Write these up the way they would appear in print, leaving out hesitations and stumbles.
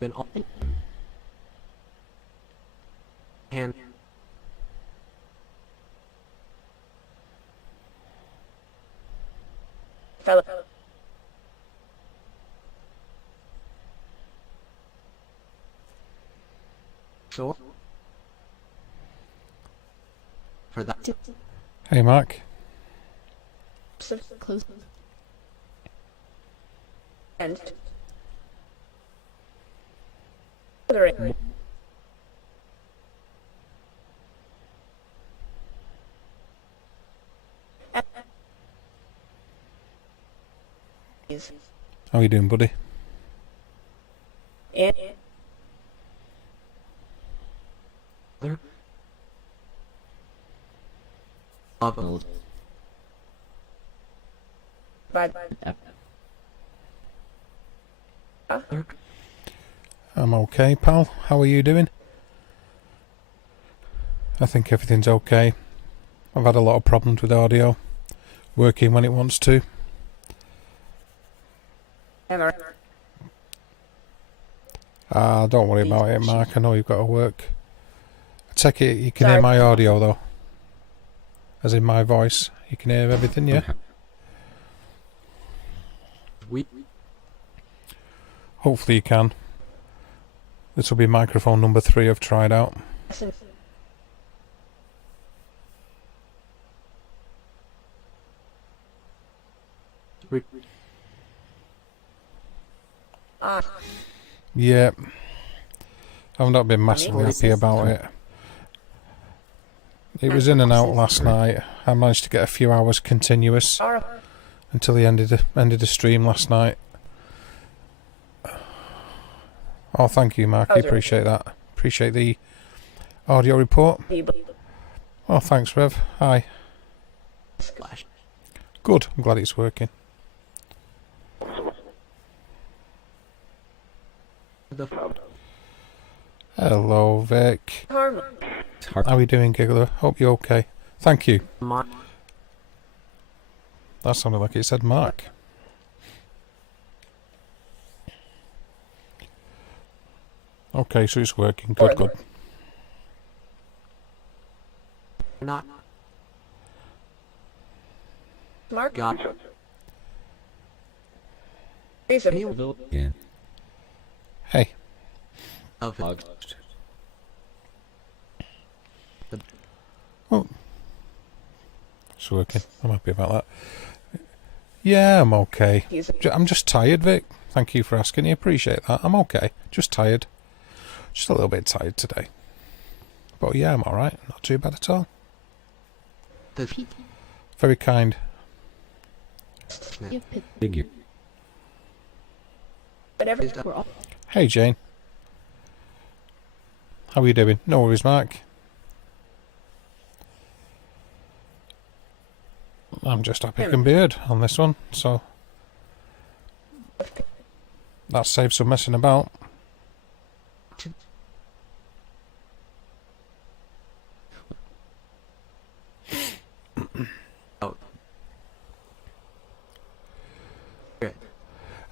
Been on hand. Fellow. So for that. Hey, Mark. Close. And. How you doing, buddy? And. Bye. I'm okay, pal. How are you doing? I think everything's okay. I've had a lot of problems with audio working when it wants to. Don't worry about it, Mark. I know you've got to work. I take it you can hear my audio, though. As in my voice. You can hear everything, yeah? Hopefully you can. This will be microphone number 3 I've tried out. Yeah. I've not been massively happy about it. It was in and out last night. I managed to get a few hours continuous until the end of the stream last night. Oh, thank you, Mark. I appreciate that. Appreciate the audio report. Oh, thanks, Rev. Hi. Good. I'm glad it's working. Hello, Vic. How are you doing, Giggler? Hope you're okay. Thank you. That sounded like it said Mark. Okay, so it's working. Good, good. Not. Mark. God. Yeah. Hey. Oh. It's working. I'm happy about that. Yeah, I'm okay. I'm just tired, Vic. Thank you for asking. I appreciate that. I'm okay. Just tired. Just a little bit tired today. But yeah, I'm alright. Not too bad at all. Very kind. Figure. Hey, Jane. How are you doing? No worries, Mark. I'm just happy I can be heard on this one, so that saves some messing about.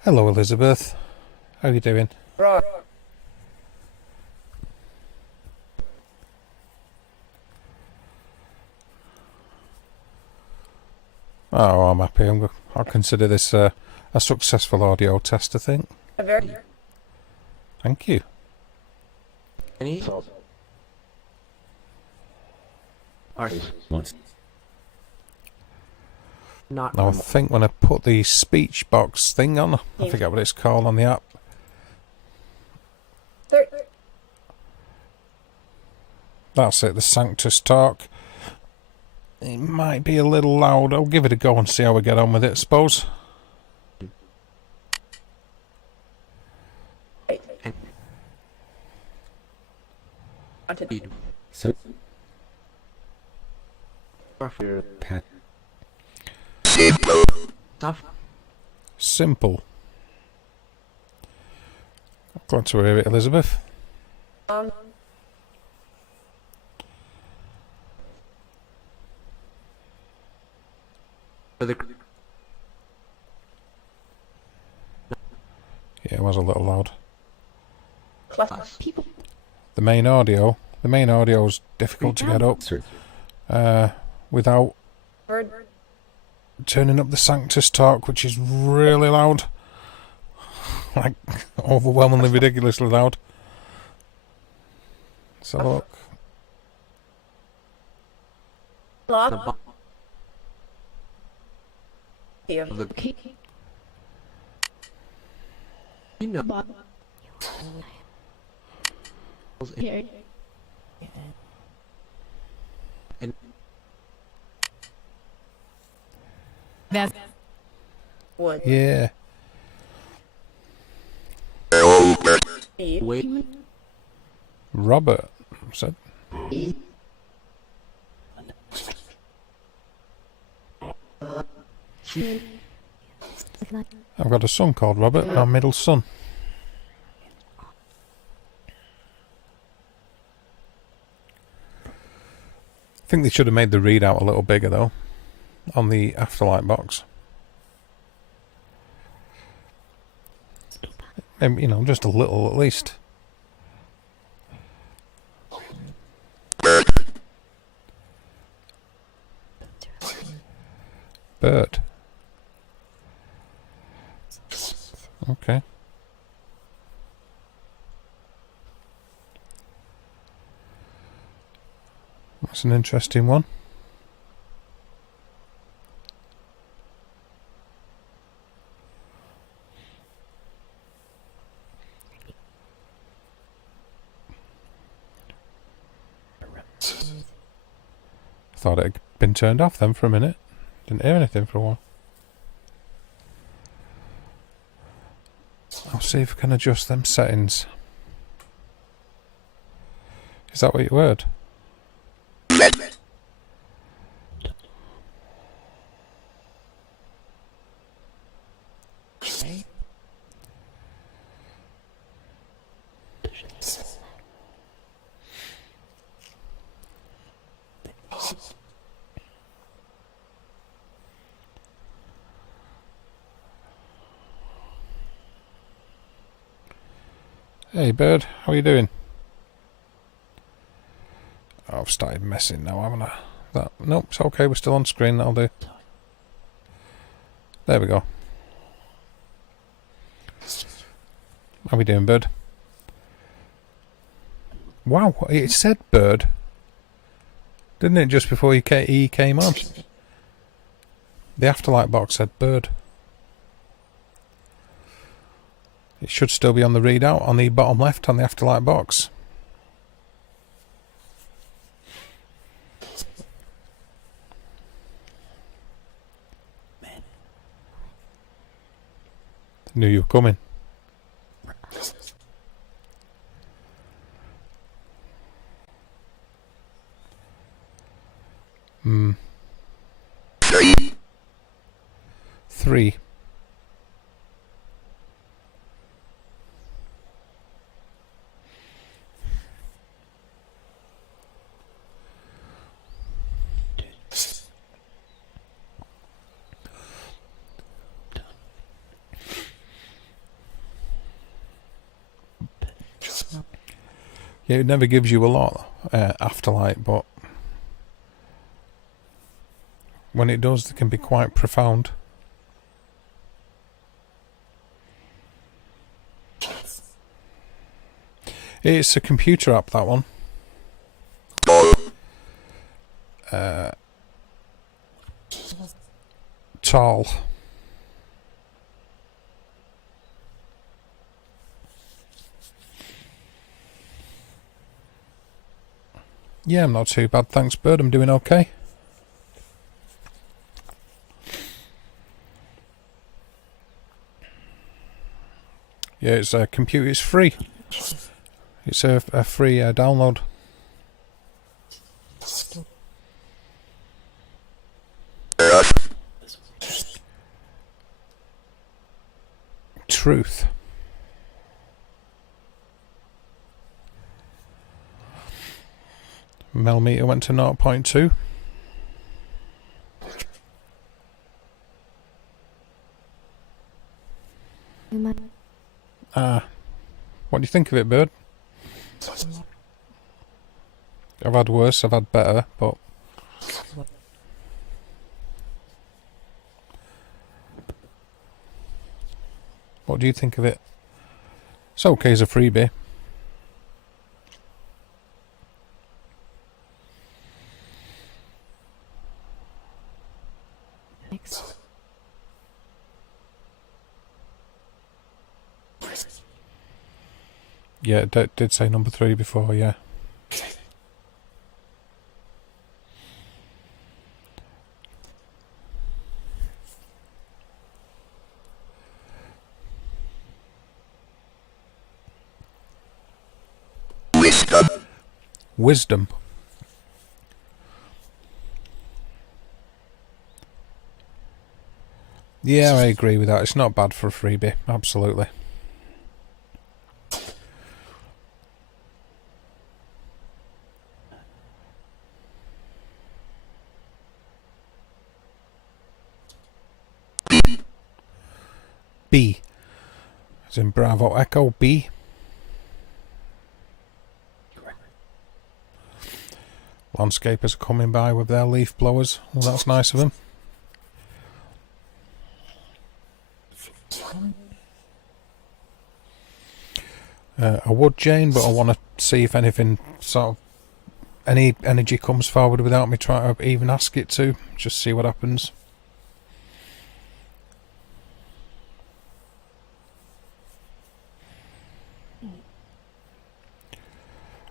Hello, Elizabeth. How are you doing? Oh, I'm happy. I'll consider this a successful audio test, I think. Thank you. Any? Not. Now, I think when I put the speech box thing on, I forget what it's called on the app. That's it, the Sanctus Talk. It might be a little loud. I'll give it a go and see how we get on with it, I suppose. So, Pat. Tough. Simple. Glad to hear it, Elizabeth. For the was a little loud. Plus. The main audio is difficult to get up without turning up the Sanctus talk, which is really loud. Like, overwhelmingly ridiculously loud. So look. Lock. Yeah. You know. And That's Wood. Yeah. wait. Robert said. I've got a son called Robert, our middle son. I think they should have made the readout a little bigger though, on the Afterlight box. Maybe, you know, just a little at least. Bird. Okay. That's an interesting one. Thought it had been turned off then for a minute. Didn't hear anything for a while. I'll see if I can adjust them settings. Is that what you heard? Hey bird, how are you doing? Oh, I've started messing now, haven't I? Nope, it's okay, we're still on screen, that'll do. There we go. How are we doing, bird? Wow, it said bird. Didn't it, just before he came on? The Afterlight box said bird. It should still be on the readout on the bottom left on the Afterlight box. Knew you were coming. Three. Yeah, it never gives you a lot, Afterlight, but when it does, it can be quite profound. It's a computer app, that one. Tall. Yeah, I'm not too bad, thanks, bird. I'm doing okay. Yeah, it's a computer. It's free. It's a free download. Truth. Millimeter went to 0.2. What do you think of it, Bird? I've had worse, I've had better, but... What do you think of it? It's okay as a freebie. Next. Yeah, it did say number 3 before, yeah. Wisdom. Yeah, I agree with that. It's not bad for a freebie, absolutely. B. As in Bravo Echo B. Landscapers are coming by with their leaf blowers. Well, that's nice of them. I would, Jane, but I want to see if anything sort of any energy comes forward without me trying to even ask it to. Just see what happens.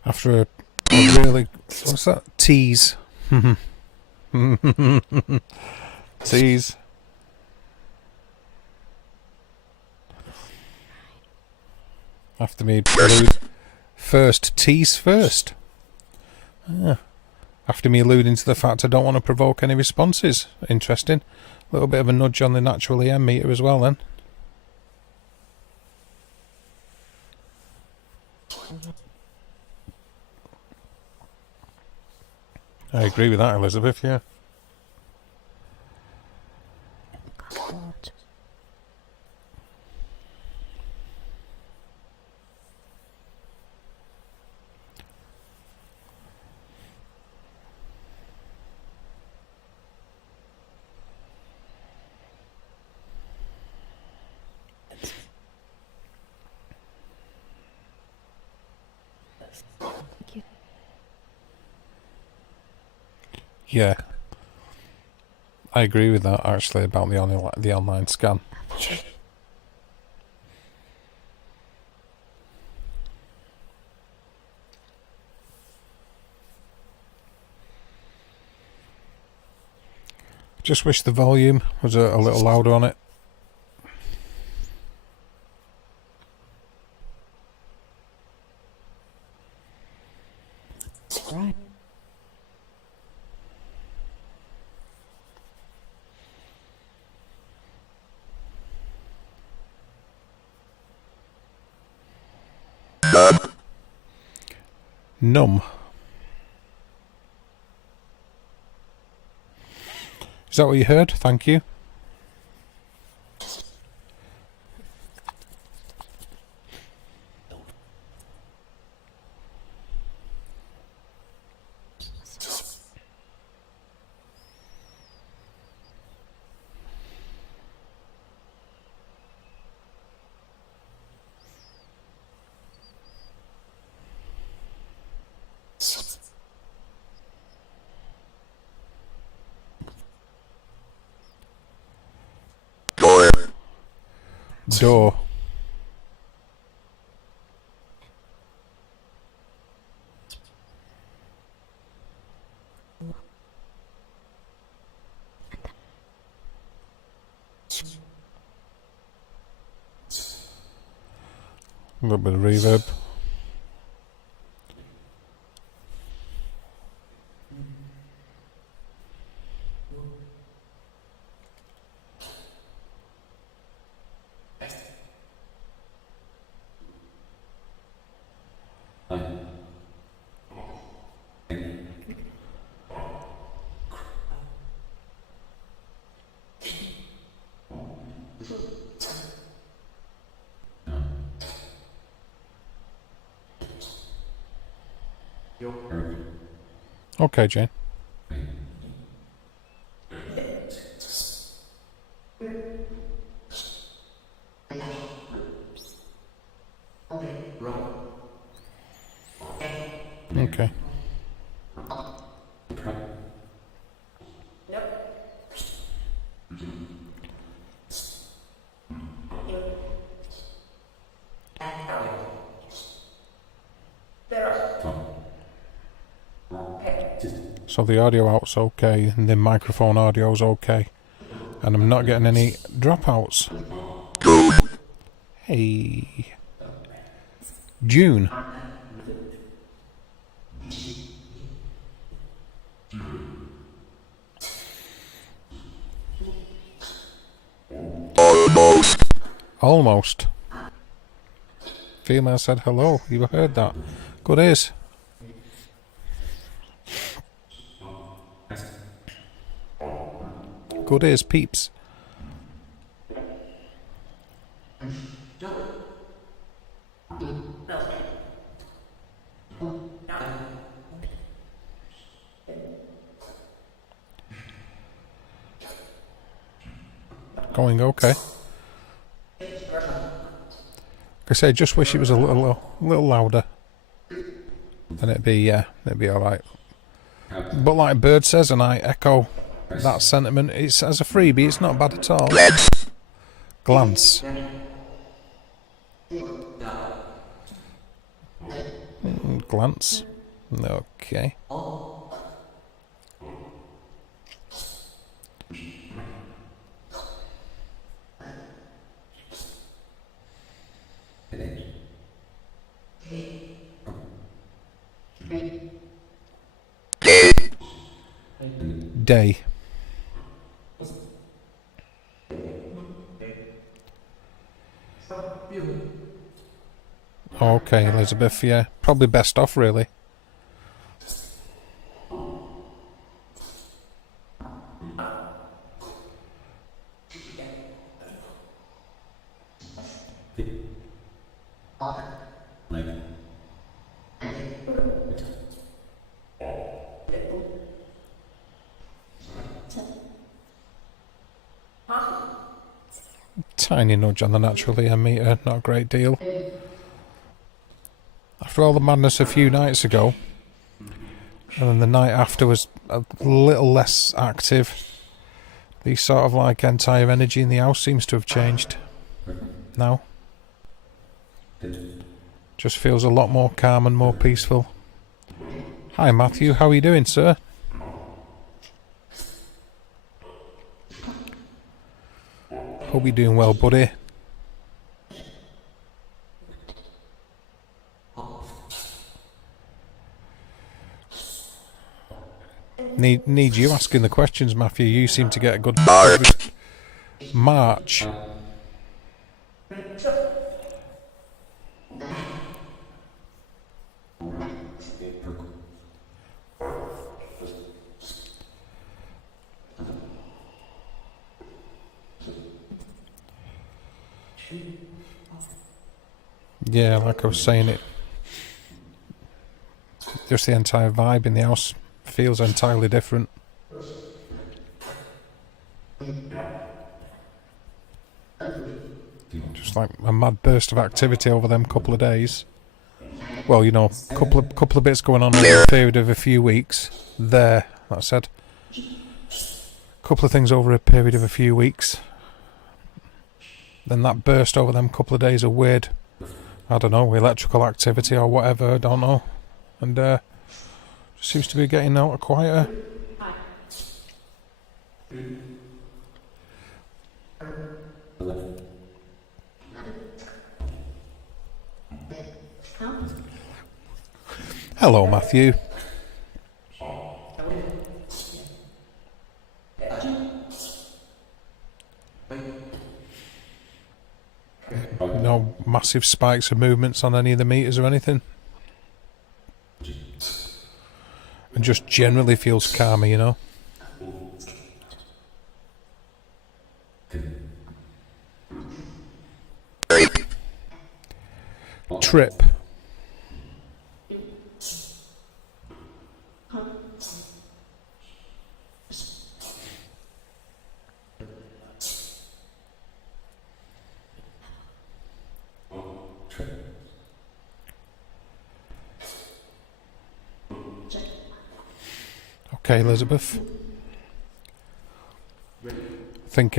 After a really... What's that? Tease. Tease. After me first. Tease first. Ah. After me alluding to the fact I don't want to provoke any responses. Interesting. A little bit of a nudge on the natural EM meter as well then. I agree with that, Elizabeth, yeah. Thank you. Yeah. I agree with that, actually, about the online scan. Just wish the volume was a little louder on it. Right. Numb. Is that what you heard? Thank you. Door. A little bit of reverb. Okay, Jane. Okay. So the audio out's okay, and the microphone audio's okay, and I'm not getting any dropouts. Hey, June. Almost. Female said hello. You heard that? Good ears. Good ears, peeps. Going okay. Like I say, just wish it was a little louder, and it'd be all right. But like Bird says, and I echo that sentiment. It's as a freebie, it's not bad at all. Glance. Glance. Okay. Day. Okay, Elizabeth, yeah. Probably best off, really. Tiny nudge on the natural ear meter, not a great deal. After all the madness a few nights ago, and then the night after was a little less active, the sort of like entire energy in the house seems to have changed now. Just feels a lot more calm and more peaceful. Hi Matthew, how are you doing, sir? Hope you're doing well, buddy. Need you asking the questions, Matthew. You seem to get a good March. Yeah, like I was saying, it just the entire vibe in the house feels entirely different. Just like a mad burst of activity over them couple of days. Well, you know, couple of bits going on over a period of a few weeks. That said, couple of things over a period of a few weeks. Then that burst over them couple of days of weird, I don't know, electrical activity or whatever, I don't know. And seems to be getting out of quieter. Hello, Matthew. No massive spikes or movements on any of the meters or anything. And just generally feels calmer, you know. Trip. Okay, Elizabeth. I think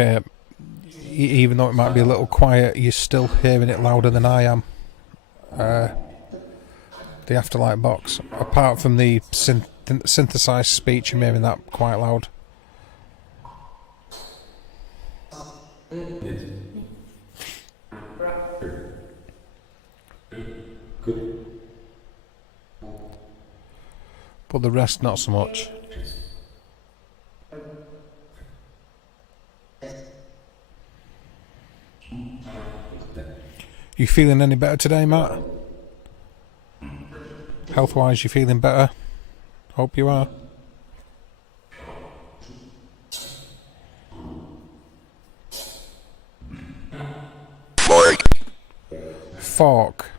even though it might be a little quiet, you're still hearing it louder than I am. The Afterlight box. Apart from the synthesized speech, I'm hearing that quite loud. But the rest, not so much. You feeling any better today, Matt? Health-wise, you feeling better? Hope you are. Fork.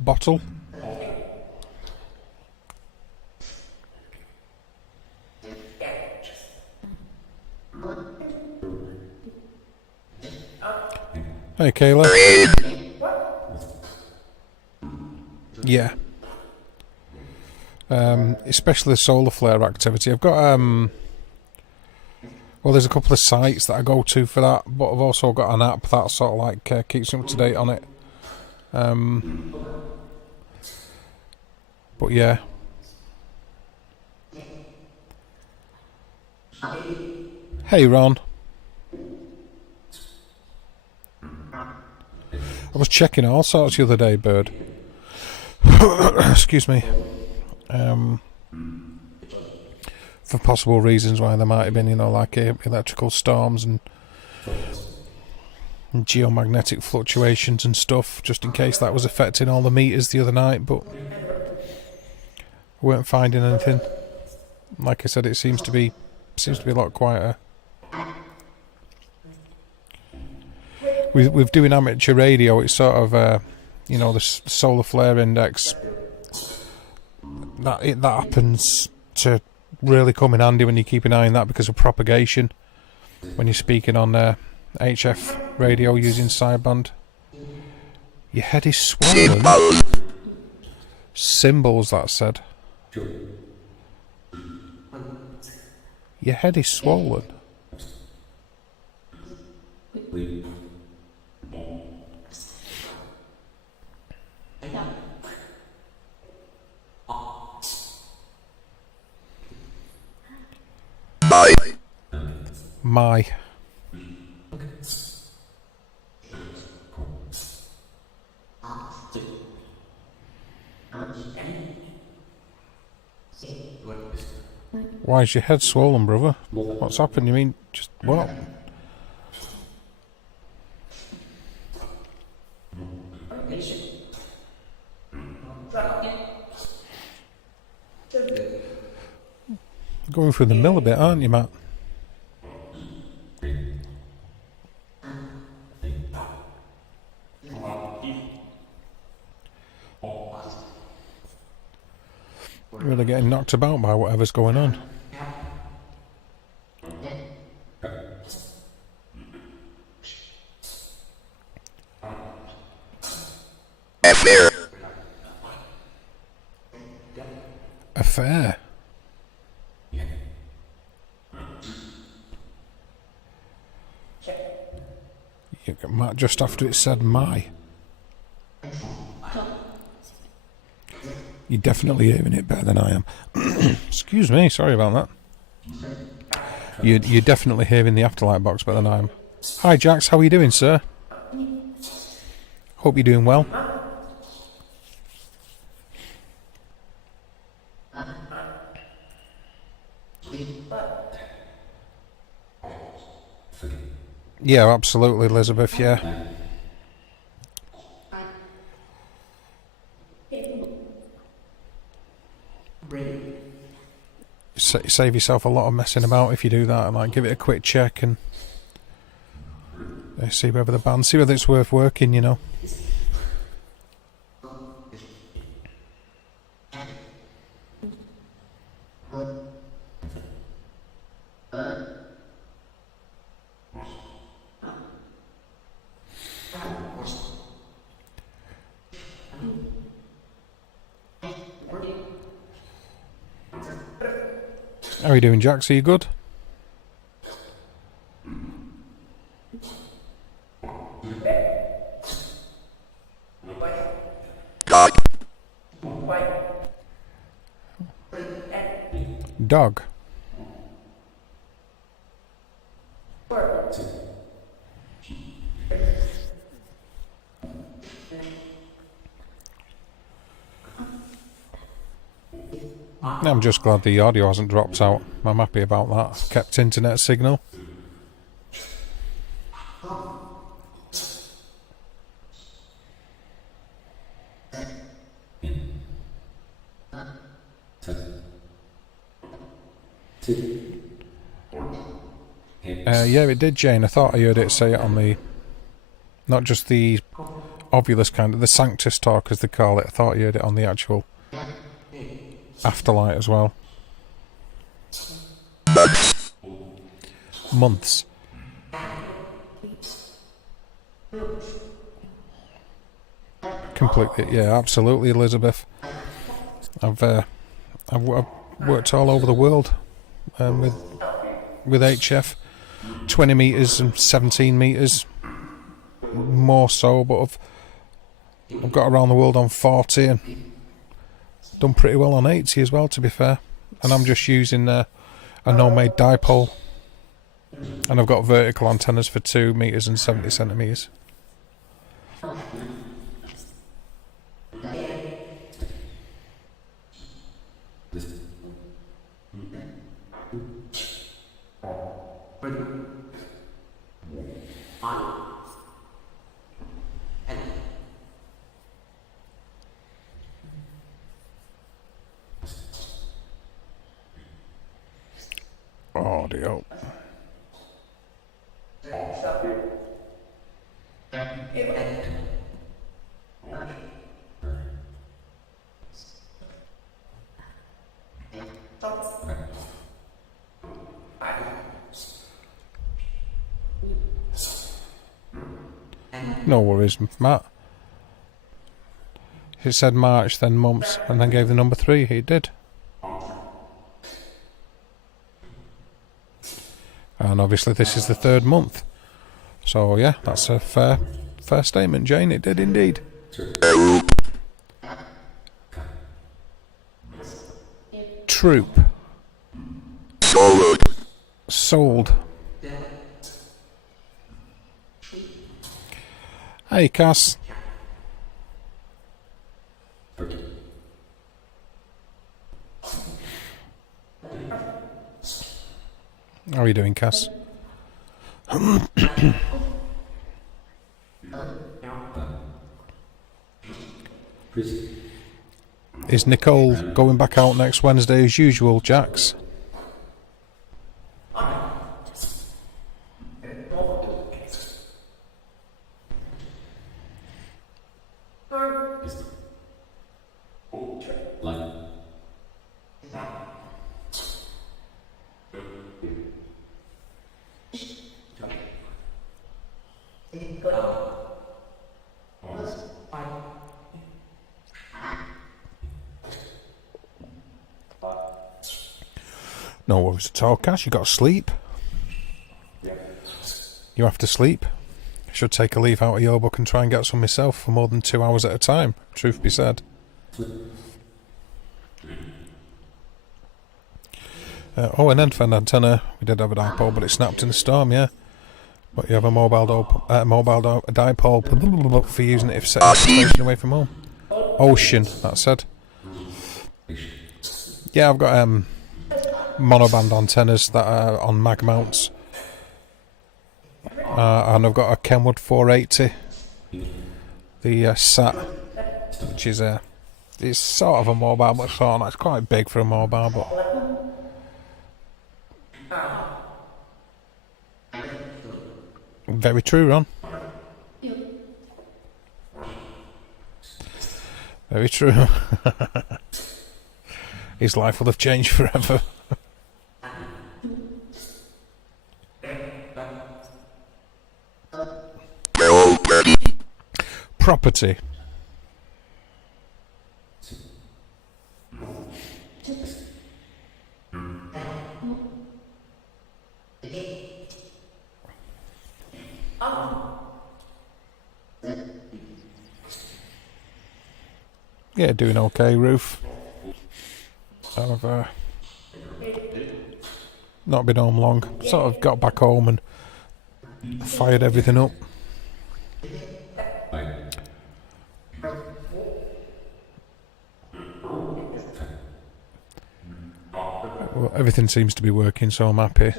Bottle. Hey, Kayla. Yeah. Especially the solar flare activity. I've got well, there's a couple of sites that I go to for that, but I've also got an app that sort of like keeps me up to date on it. But yeah. Hey, Ron. I was checking all sorts the other day, Bird. Excuse me. For possible reasons why there might have been, like electrical storms and geomagnetic fluctuations and stuff, just in case that was affecting all the meters the other night, but we weren't finding anything. Like I said, it seems to be a lot quieter. With doing amateur radio, it's sort of the solar flare index that happens to really come in handy when you keep an eye on that because of propagation when you're speaking on HF radio using sideband. Your head is swollen. Symbols, that said. Your head is swollen. My. Why is your head swollen, brother? What's happened? You mean just what? Going through the mill a bit, aren't you, Matt? Really getting knocked about by whatever's going on. Affair. You got Matt just after it said my. You're definitely hearing it better than I am. Excuse me, sorry about that. You're definitely hearing the Afterlight box better than I am. Hi Jax, how are you doing, sir? Hope you're doing well. Yeah, absolutely, Elizabeth, yeah. Save yourself a lot of messing about if you do that, and like give it a quick check and see whether the band, see whether it's worth working, you know. How are you doing, Jax? Are you good? Dog. I'm just glad the audio hasn't dropped out. I'm happy about that. Kept internet signal. Yeah, it did, Jane. I thought I heard it say it on the... Not just the Ovulus kind of... The Sanctus talk, as they call it. I thought I heard it on the actual Afterlight as well. Months. Completely, yeah, absolutely, Elizabeth. I've worked all over the world with HF, 20 metres and 17 metres, more so, but I've got around the world on 40 and done pretty well on 80 as well, to be fair. And I'm just using a no-made dipole, and I've got vertical antennas for 2 metres and 70 centimetres. Audio. No worries, Matt. It said March, then months, and then gave the number 3. He did. And obviously this is the 3rd month. So yeah, that's a fair statement, Jane. It did indeed. Troop. Sold. Hey, Cass. How are you doing, Cass? Is Nicole going back out next Wednesday as usual, Jax? No worries at all, Cass. You got to sleep. You have to sleep. I should take a leaf out of your book and try and get some myself for more than 2 hours at a time, truth be said. An end-fend antenna. We did have a dipole, but it snapped in the storm, yeah. But you have a mobile dipole for using it if setting station away from home. Ocean, that said. Yeah, I've got monoband antennas that are on mag mounts. and I've got a Kenwood 480, the SAT, which is it's sort of a mobile, but it's quite big for a mobile, but very true, Ron. Very true. His life will have changed forever. Property. Yeah, doing okay, roof. I've not been home long. Sort of got back home and fired everything up. Well, everything seems to be working, so I'm happy.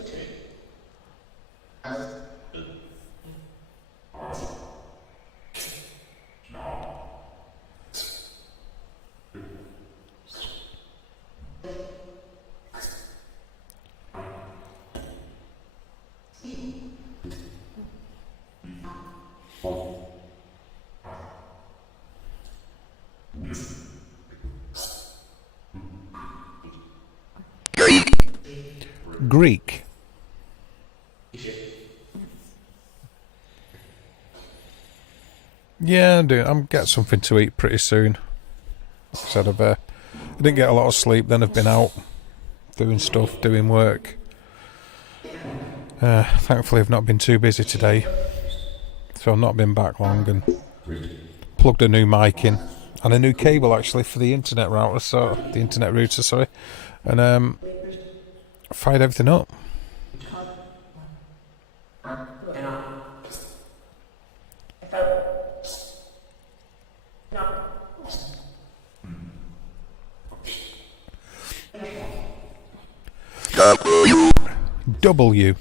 Greek. Yeah, I'm get something to eat pretty soon. Like I said, I didn't get a lot of sleep. Then I've been out doing stuff, doing work. Thankfully, I've not been too busy today, so I've not been back long and plugged a new mic in and a new cable actually for the internet router. So the internet router, sorry, and fired everything up. W.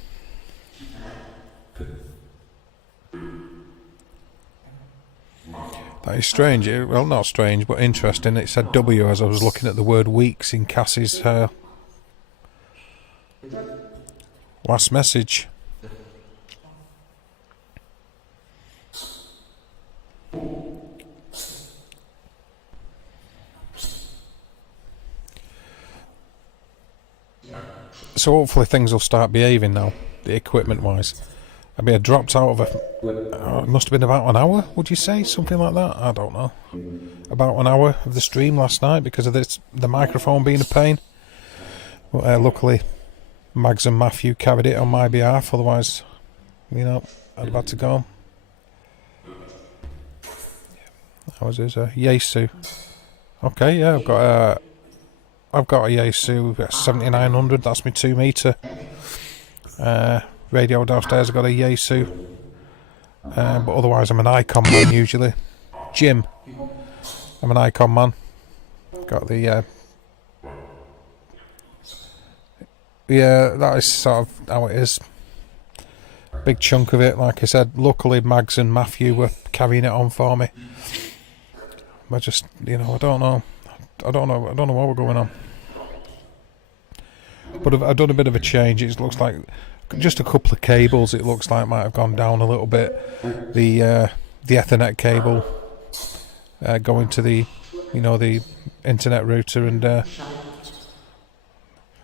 That is strange. Well, not strange, but interesting. It said W as I was looking at the word weeks in Cassie's last message. So hopefully things will start behaving now, the equipment wise. I mean, I dropped out of it must have been about an hour, would you say? Something like that? I don't know. About an hour of the stream last night because of the microphone being a pain. But luckily, Mags and Matthew carried it on my behalf, otherwise, I'd have had to go. How was his Yaesu? Okay, yeah, I've got a Yaesu 7900, that's my 2 metre. Radio downstairs, I've got a Yaesu. But otherwise, I'm an Icon man usually. Jim. I'm an Icon man. Got the. Yeah, that is sort of how it is. Big chunk of it, like I said. Luckily, Mags and Matthew were carrying it on for me. I just, I don't know. I don't know what we're going on. But I've done a bit of a change. It looks like just a couple of cables. It looks like might have gone down a little bit. The Ethernet cable going to the the internet router, and a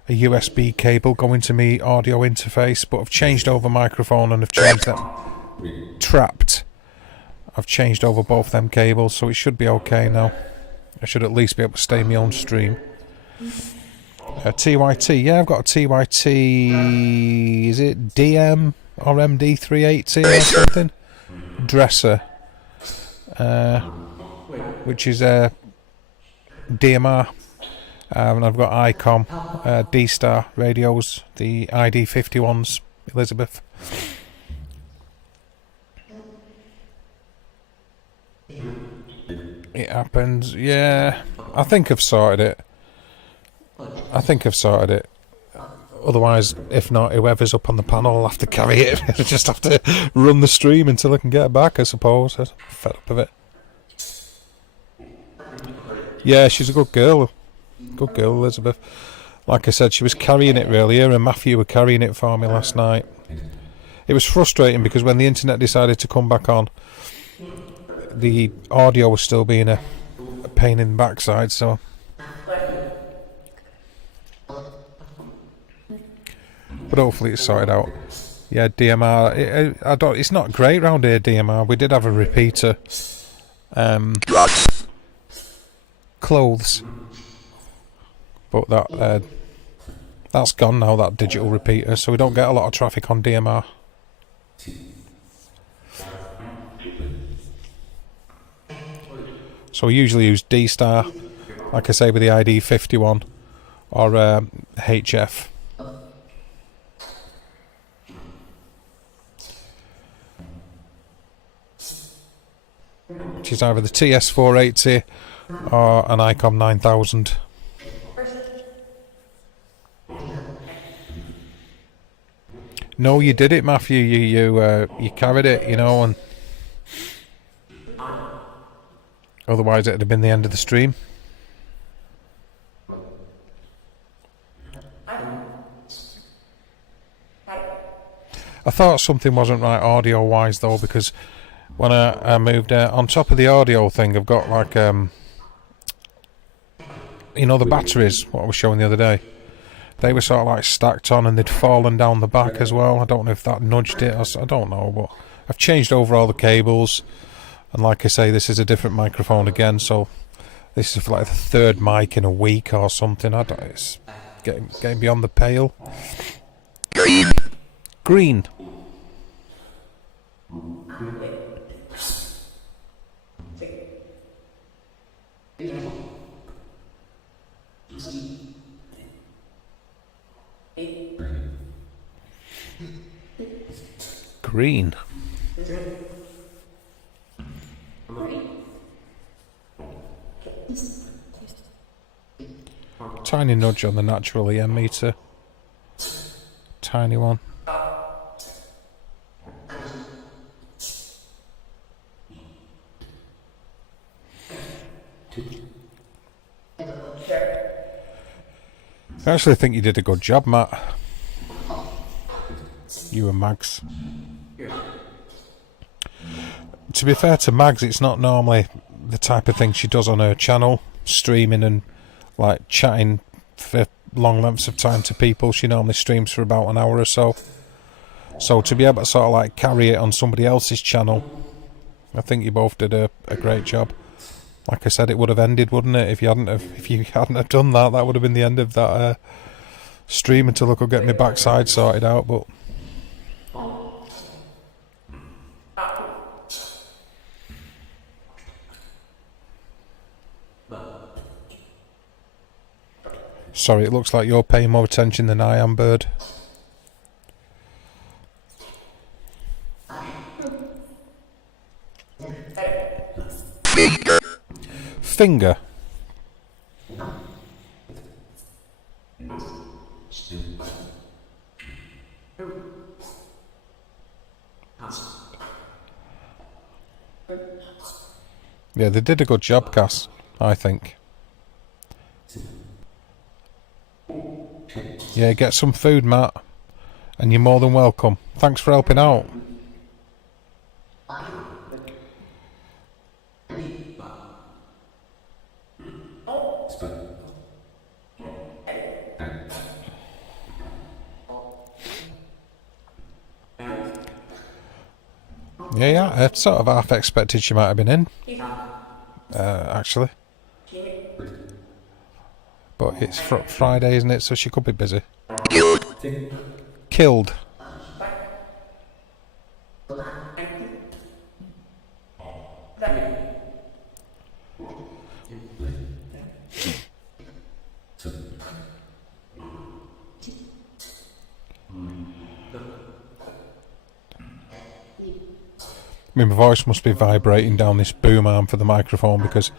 USB cable going to me audio interface. But I've changed over microphone and I've changed that trapped. I've changed over both them cables, so it should be okay now. I should at least be able to stay in my own stream. TYT, yeah, I've got a TYT, is it DM or MD380 or something? Dresser, which is DMR, and I've got ICOM, D-Star radios, the ID51s, Elizabeth. It happens, yeah. I think I've sorted it. otherwise, if not, whoever's up on the panel will have to carry it. Just have to run the stream until I can get it back, I suppose. I'm fed up of it. Yeah, she's a good girl. Good girl, Elizabeth. Like I said, she was carrying it really. Her and Matthew were carrying it for me last night. It was frustrating because when the internet decided to come back on, the audio was still being a pain in the backside, so... But hopefully it's sorted out. Yeah, DMR. It's not great round here, DMR. We did have a repeater. Clothes. But that's gone now, that digital repeater, so we don't get a lot of traffic on DMR. So we usually use D-Star, like I say, with the ID 51 or HF. Which is either the TS480 or an ICOM 9000. No, you did it, Matthew. You carried it, you know, and otherwise it'd have been the end of the stream. I thought something wasn't right audio-wise though, because when I moved on top of the audio thing, I've got like you know, the batteries, what I was showing the other day. They were sort of like stacked on and they'd fallen down the back as well. I don't know if that nudged it, I don't know, but I've changed over all the cables, and like I say, this is a different microphone again, so this is like the third mic in a week or something. It's getting beyond the pale. Green. Green. Tiny nudge on the natural EM meter. Tiny one. I actually think you did a good job, Matt. You and Mags. To be fair to Mags, it's not normally the type of thing she does on her channel, streaming and like chatting for long lengths of time to people. She normally streams for about an hour or so. So to be able to sort of like carry it on somebody else's channel, I think you both did a great job. Like I said, it would have ended, wouldn't it? If you hadn't have done that, that would have been the end of that stream until I could get my backside sorted out. But sorry, it looks like you're paying more attention than I am, Bird. Finger. Yeah, they did a good job, Cass, I think. Yeah, get some food, Matt, and you're more than welcome. Thanks for helping out. Yeah, I sort of half expected she might have been in, actually. But it's Friday, isn't it? So she could be busy. Killed. I mean, my voice must be vibrating down this boom arm for the microphone, because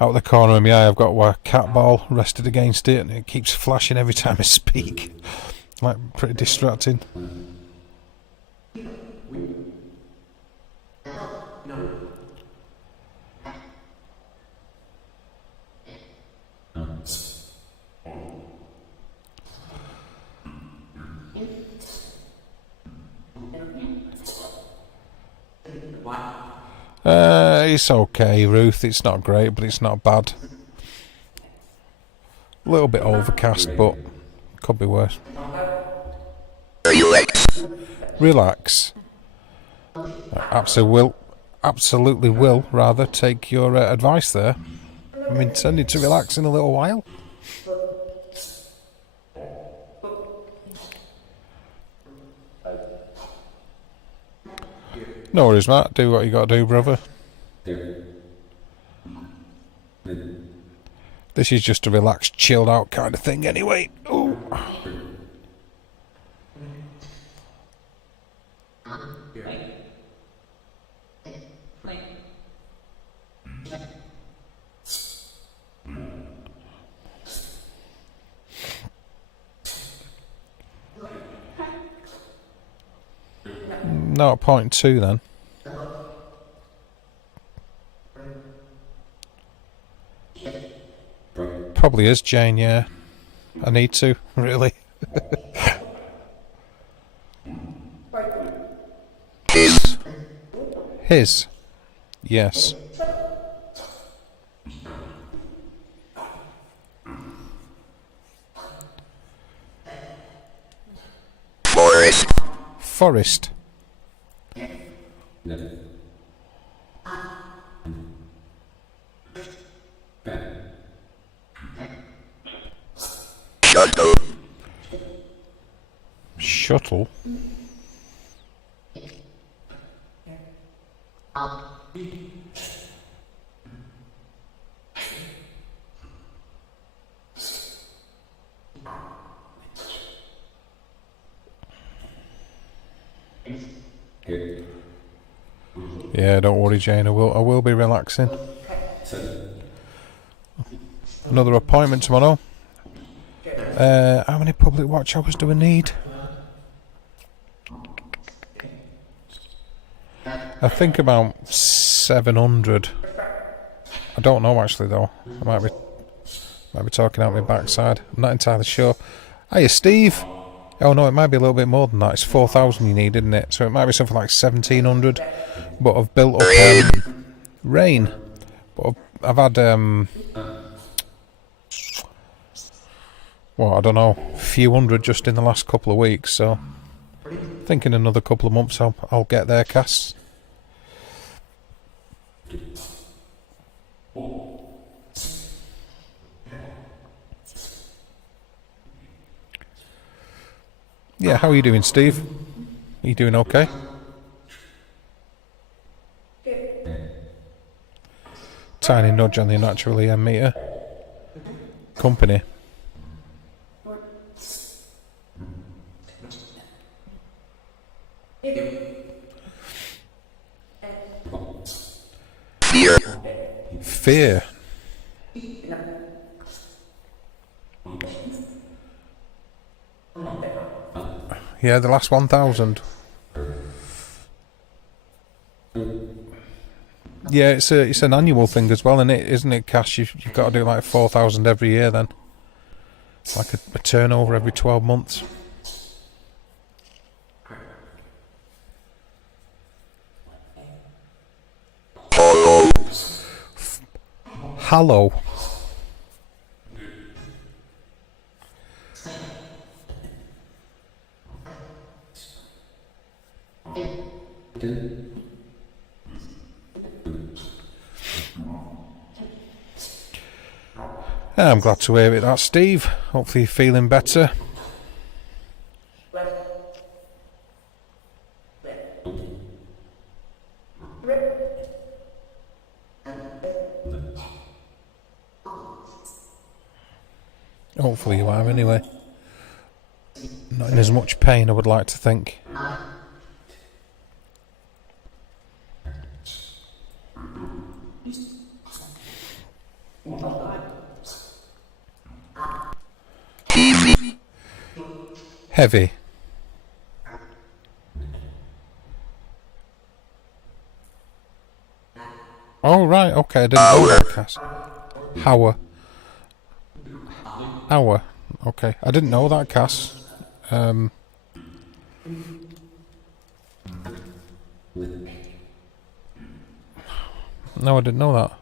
out of the corner of my eye I've got a cat ball rested against it and it keeps flashing every time I speak. Like, pretty distracting. It's okay, Ruth. It's not great, but it's not bad. A little bit overcast, but could be worse. Relax. Absolutely will rather take your advice there. I'm intending to relax in a little while. No worries, Matt. Do what you got to do, brother. This is just a relaxed, chilled out kind of thing anyway. Ooh. No, 0.2 then. Probably is, Jane, yeah. I need to, really. His? Yes. Forest. Shuttle. Yeah, don't worry, Jane. I will be relaxing. Another appointment tomorrow. How many public watch hours do we need? I think about 700. I don't know actually though. I might be talking out my backside. I'm not entirely sure. Hiya, Steve. Oh no, it might be a little bit more than that. It's 4,000 you need, isn't it? So it might be something like 1,700. But I've built up rain. But I've had well, I don't know, a few hundred just in the last couple of weeks. So I think in another couple of months I'll get there, Cass. Yeah, how are you doing, Steve? Are you doing okay? Tiny nudge on the natural EM meter. Company. Fear. Yeah, the last 1,000. Yeah, it's an annual thing as well, isn't it, Cash? You've got to do like 4,000 every year then. Like a turnover every 12 months. Hello. I'm glad to hear it, that, Steve. Hopefully you're feeling better. Hopefully you are, anyway. Not in as much pain, I would like to think. Heavy. Oh, right, okay, I didn't know that, Cass. Hour. Hour. Okay, I didn't know that, Cass. No, I didn't know that.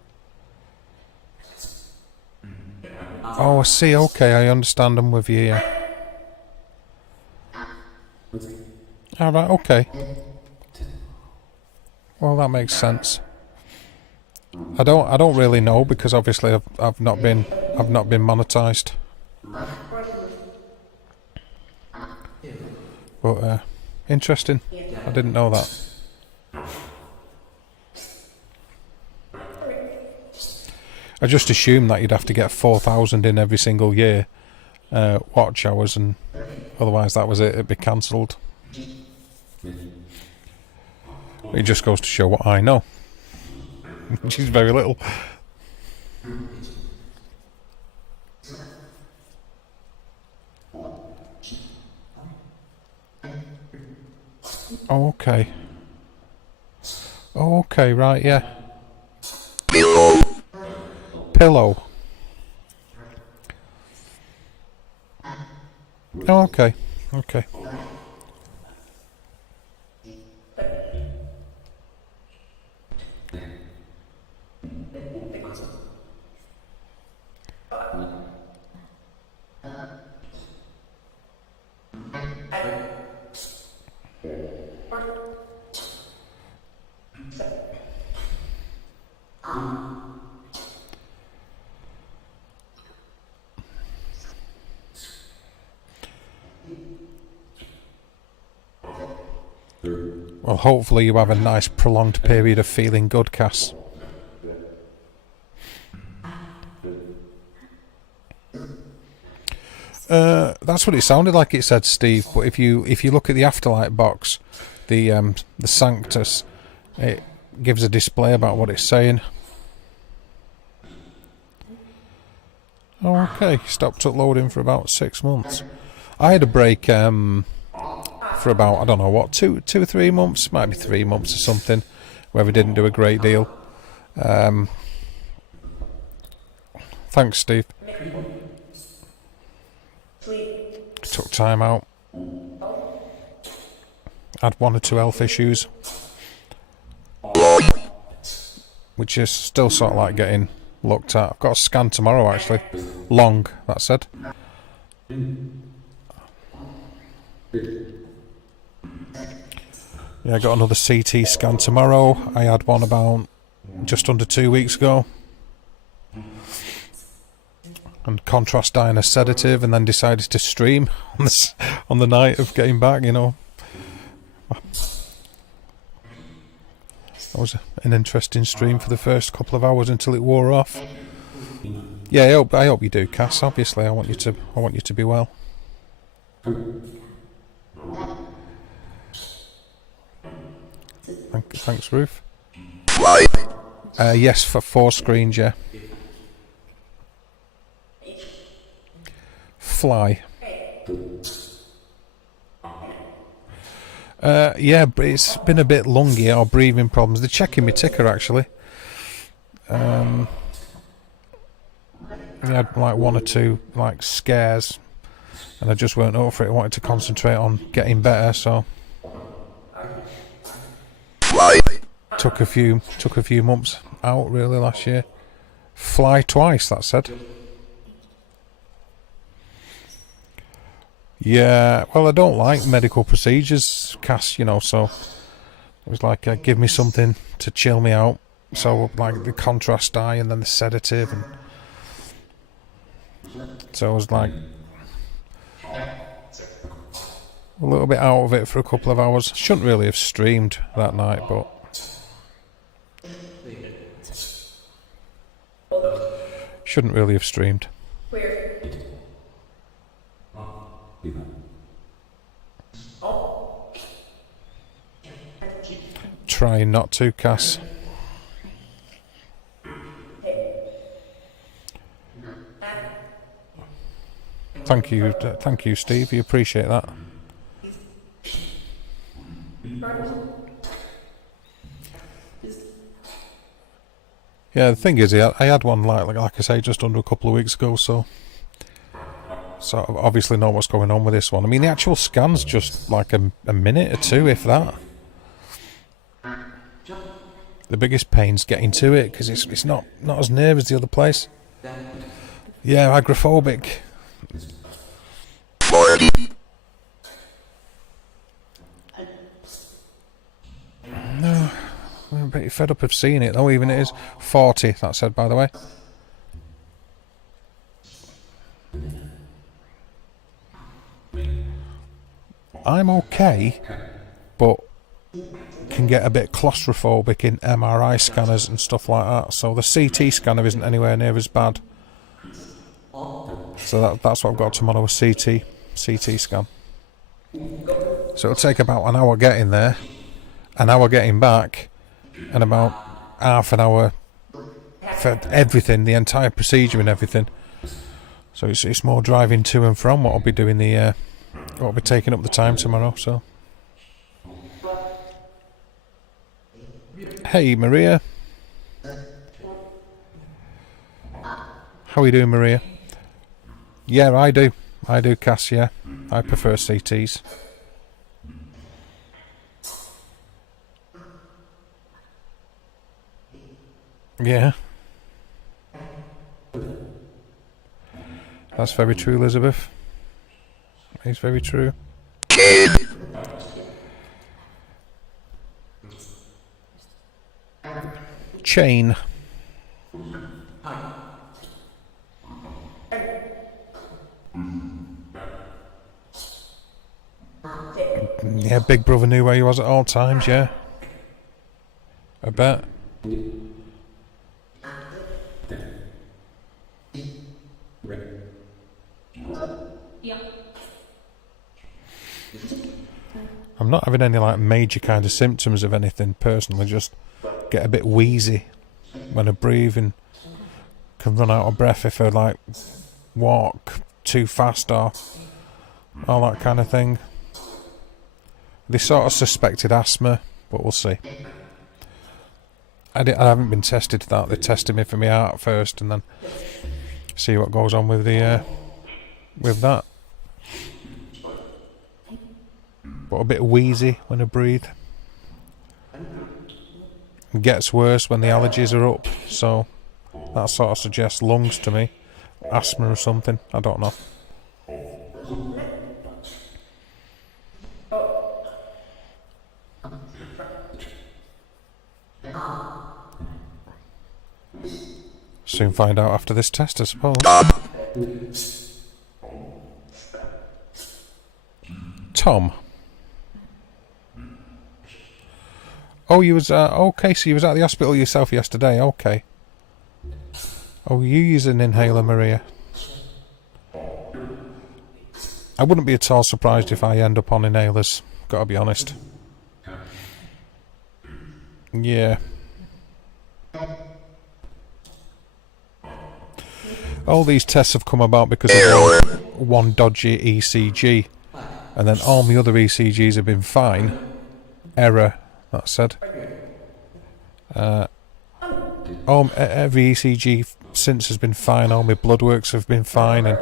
Oh, I see, okay, I understand. I'm with you, yeah. Alright, okay. Well, that makes sense. I don't really know because obviously I've not been monetized. But interesting. I didn't know that. I just assumed that you'd have to get 4,000 in every single year watch hours, and otherwise that was it. It'd be cancelled. It just goes to show what I know, which is very little. Oh, okay. Oh, okay, right, yeah. Pillow. Oh, okay. Okay. Well, hopefully you have a nice prolonged period of feeling good, Cass. That's what it sounded like it said, Steve. But if you look at the Afterlight box, the Sanctus, it gives a display about what it's saying. Oh, okay. Stopped uploading for about 6 months. I had a break for about, I don't know what, two or 3 months, might be 3 months or something, where we didn't do a great deal. Thanks, Steve. Took time out. Had 1 or 2 health issues, which is still sort of like getting looked at. I've got a scan tomorrow, actually. Long, that said. Yeah, I got another CT scan tomorrow. I had one about just under 2 weeks ago. And contrast dye and a sedative, and then decided to stream on the night of getting back, you know. That was an interesting stream for the first couple of hours until it wore off. Yeah, I hope you do, Cass. Obviously, I want you to be well. Thanks, Ruth. Yes, for 4 screens, yeah. Fly. Yeah, but it's been a bit lungy, or breathing problems. They're checking my ticker, actually. I had like 1 or 2 like scares, and I just weren't up for it. I wanted to concentrate on getting better, so took a few months out really last year. Fly twice, that said. Yeah, well, I don't like medical procedures, Cass, you know, so it was like, give me something to chill me out. So, like, the contrast dye and then the sedative, and so I was like a little bit out of it for a couple of hours. Shouldn't really have streamed that night, but shouldn't really have streamed. Trying not to, Cass. Thank you, Steve. You appreciate that. Yeah, the thing is, I had one like I say, just under a couple of weeks ago, so I obviously know what's going on with this one. I mean, the actual scan's just like a minute or two, if that. The biggest pain's getting to it because it's not as near as the other place. Yeah, agoraphobic. No, I'm a bit fed up of seeing it though. Even it is 40. That said, by the way. I'm okay, but can get a bit claustrophobic in MRI scanners and stuff like that. So the CT scanner isn't anywhere near as bad. So that's what I've got tomorrow, a CT scan. So it'll take about an hour getting there, an hour getting back, and about half an hour for everything, the entire procedure and everything. So it's more driving to and from what I'll be doing what I'll be taking up the time tomorrow. So hey Maria, how are you doing, Maria? Yeah, I do, Cass. Yeah, I prefer CTs. Yeah, that's very true, Elizabeth. It's very true. Chain. Yeah, Big Brother knew where he was at all times, yeah. I bet. I'm not having any like major kind of symptoms of anything personally, just get a bit wheezy when I breathe and can run out of breath if I like walk too fast or all that kind of thing. They sort of suspected asthma, but we'll see. I haven't been tested for that. They tested me for my heart first and then see what goes on with with that. But a bit wheezy when I breathe. It gets worse when the allergies are up, so that sort of suggests lungs to me. Asthma or something, I don't know. Soon find out after this test, I suppose. Tom. Oh, you was okay. So you was at the hospital yourself yesterday. Okay. Oh, you use an inhaler, Maria. I wouldn't be at all surprised if I end up on inhalers. Gotta be honest. Yeah. All these tests have come about because of one dodgy ECG, and then all my other ECGs have been fine. Error, that said. Every ECG since has been fine. All my blood works have been fine, and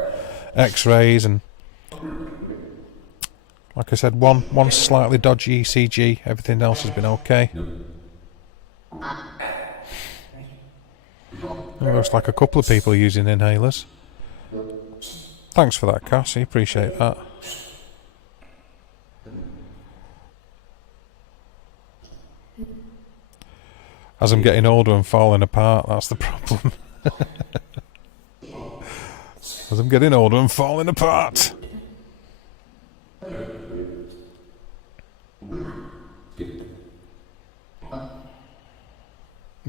X-rays, and like I said, one slightly dodgy ECG. Everything else has been okay. It looks like a couple of people using inhalers. Thanks for that, Cassie. Appreciate that. As I'm getting older and falling apart, that's the problem. As I'm getting older and falling apart.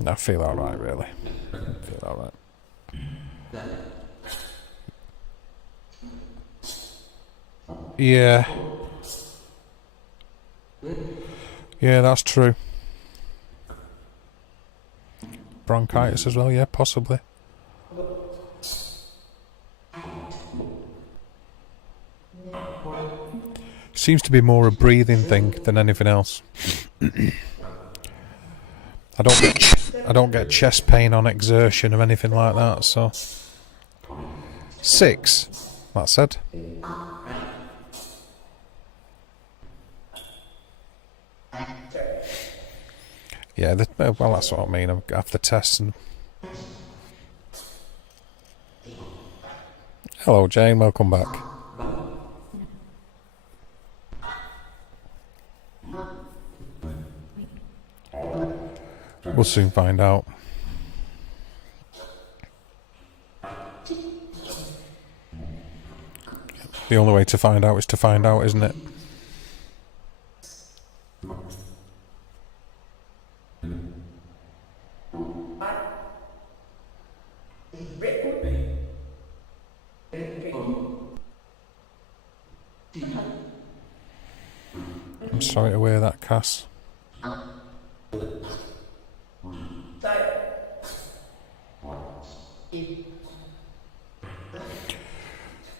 I feel alright, really. I feel alright. Yeah. Yeah, that's true. Bronchitis as well, yeah, possibly. Seems to be more a breathing thing than anything else. I don't get chest pain on exertion or anything like that, so 6. That said. Yeah, well, that's what I mean. I have the tests and. Hello, Jane. Welcome back. We'll soon find out. The only way to find out is to find out, isn't it? I'm sorry to hear that, Cass.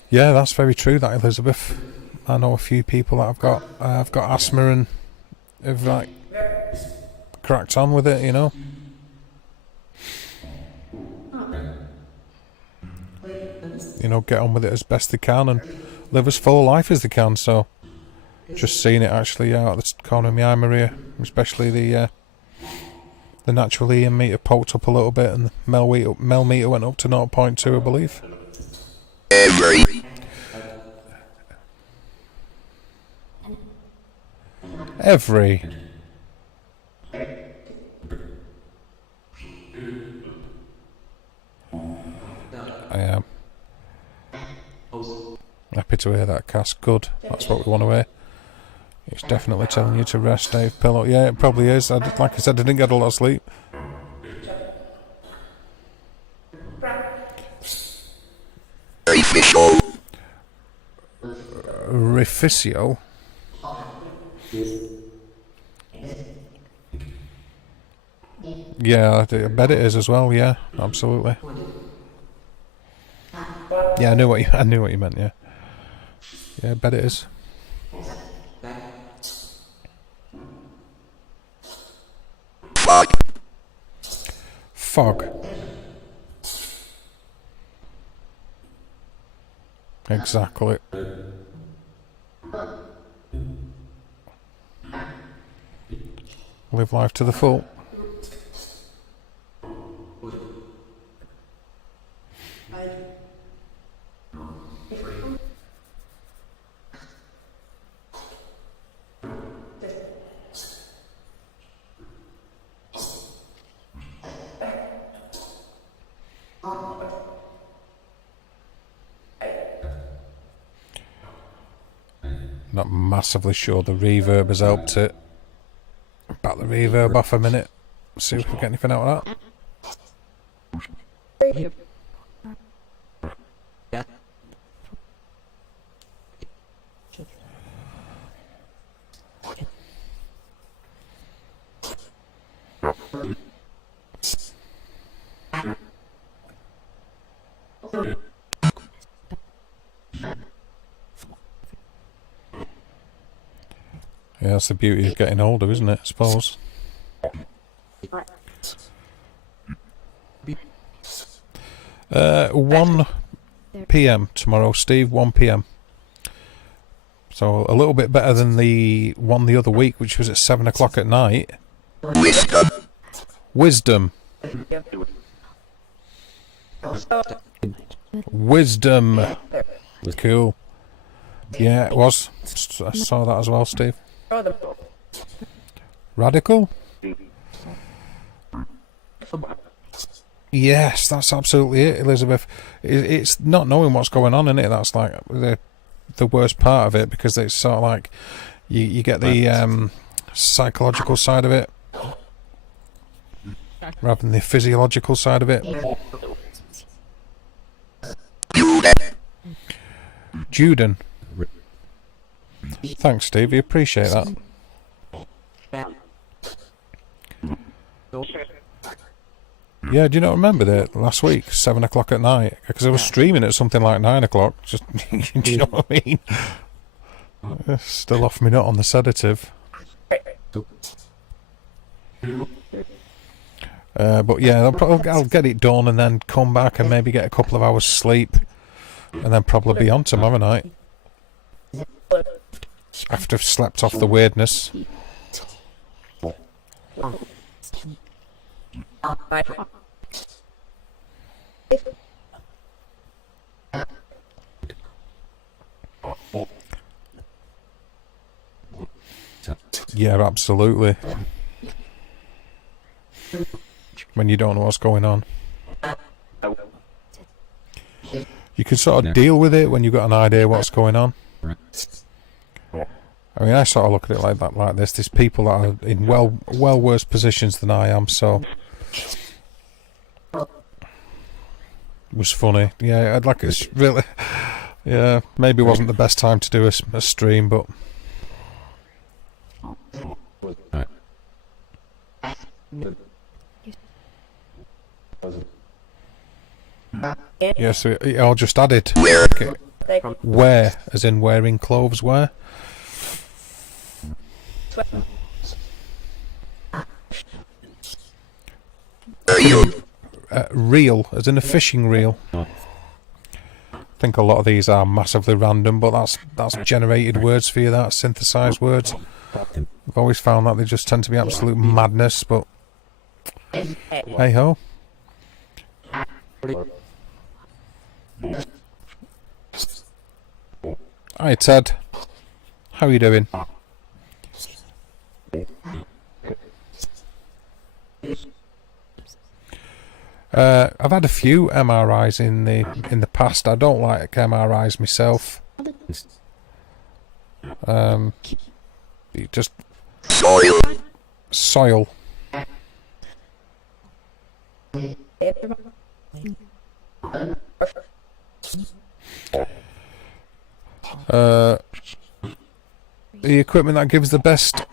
Yeah, that's very true, that, Elizabeth. I know a few people that have got asthma and have like cracked on with it, you know. You know, get on with it as best they can and live as full a life as they can. So, just seeing it actually out the corner of my eye, Maria, especially the natural EM meter poked up a little bit and the mel meter went up to 0.2, I believe. Every. I am. Happy to hear that, Cass. Good. That's what we want to hear. It's definitely telling you to rest, Dave. Pillow. Yeah, it probably is. Like I said, I didn't get a lot of sleep. Reficio. Yeah, I bet it is as well. Yeah, absolutely. Yeah, I knew what you meant. Yeah, yeah, I bet it is. Fog. Exactly. Live life to the full. Not massively sure the reverb has helped it. Back the reverb off a minute. See if we get anything out of that. Yeah, that's the beauty of getting older, isn't it, I suppose? 1 PM tomorrow, Steve, 1 PM. So a little bit better than the one the other week, which was at 7 o'clock at night. Wisdom. Wisdom. Cool. Yeah, it was. I saw that as well, Steve. Radical? Yes, that's absolutely it, Elizabeth. It's not knowing what's going on in it. That's like the worst part of it, because it's sort of like you get the psychological side of it rather than the physiological side of it. Juden. Thanks, Steve. We appreciate that. Yeah, do you not remember that last week, 7 o'clock at night? Because I was streaming at something like 9 o'clock. Just, do you know what I mean? Still off me nut on the sedative. But yeah, I'll get it done and then come back and maybe get a couple of hours sleep, and then probably be on tomorrow night after I've slept off the weirdness. Yeah, absolutely. When you don't know what's going on, you can sort of deal with it when you've got an idea what's going on. I mean, I sort of look at it like that, like this. There's people that are in well worse positions than I am, so it was funny. Yeah, I'd like it's really. Yeah, maybe it wasn't the best time to do a stream, but. Yeah, so it all just added. Wear, as in wearing clothes, wear. Reel, as in a fishing reel. I think a lot of these are massively random, but that's generated words for you, that's synthesised words. I've always found that they just tend to be absolute madness, but hey ho. Hi Ted, how are you doing? I've had a few MRIs in the past. I don't like MRIs myself. Just soil. The equipment that gives the best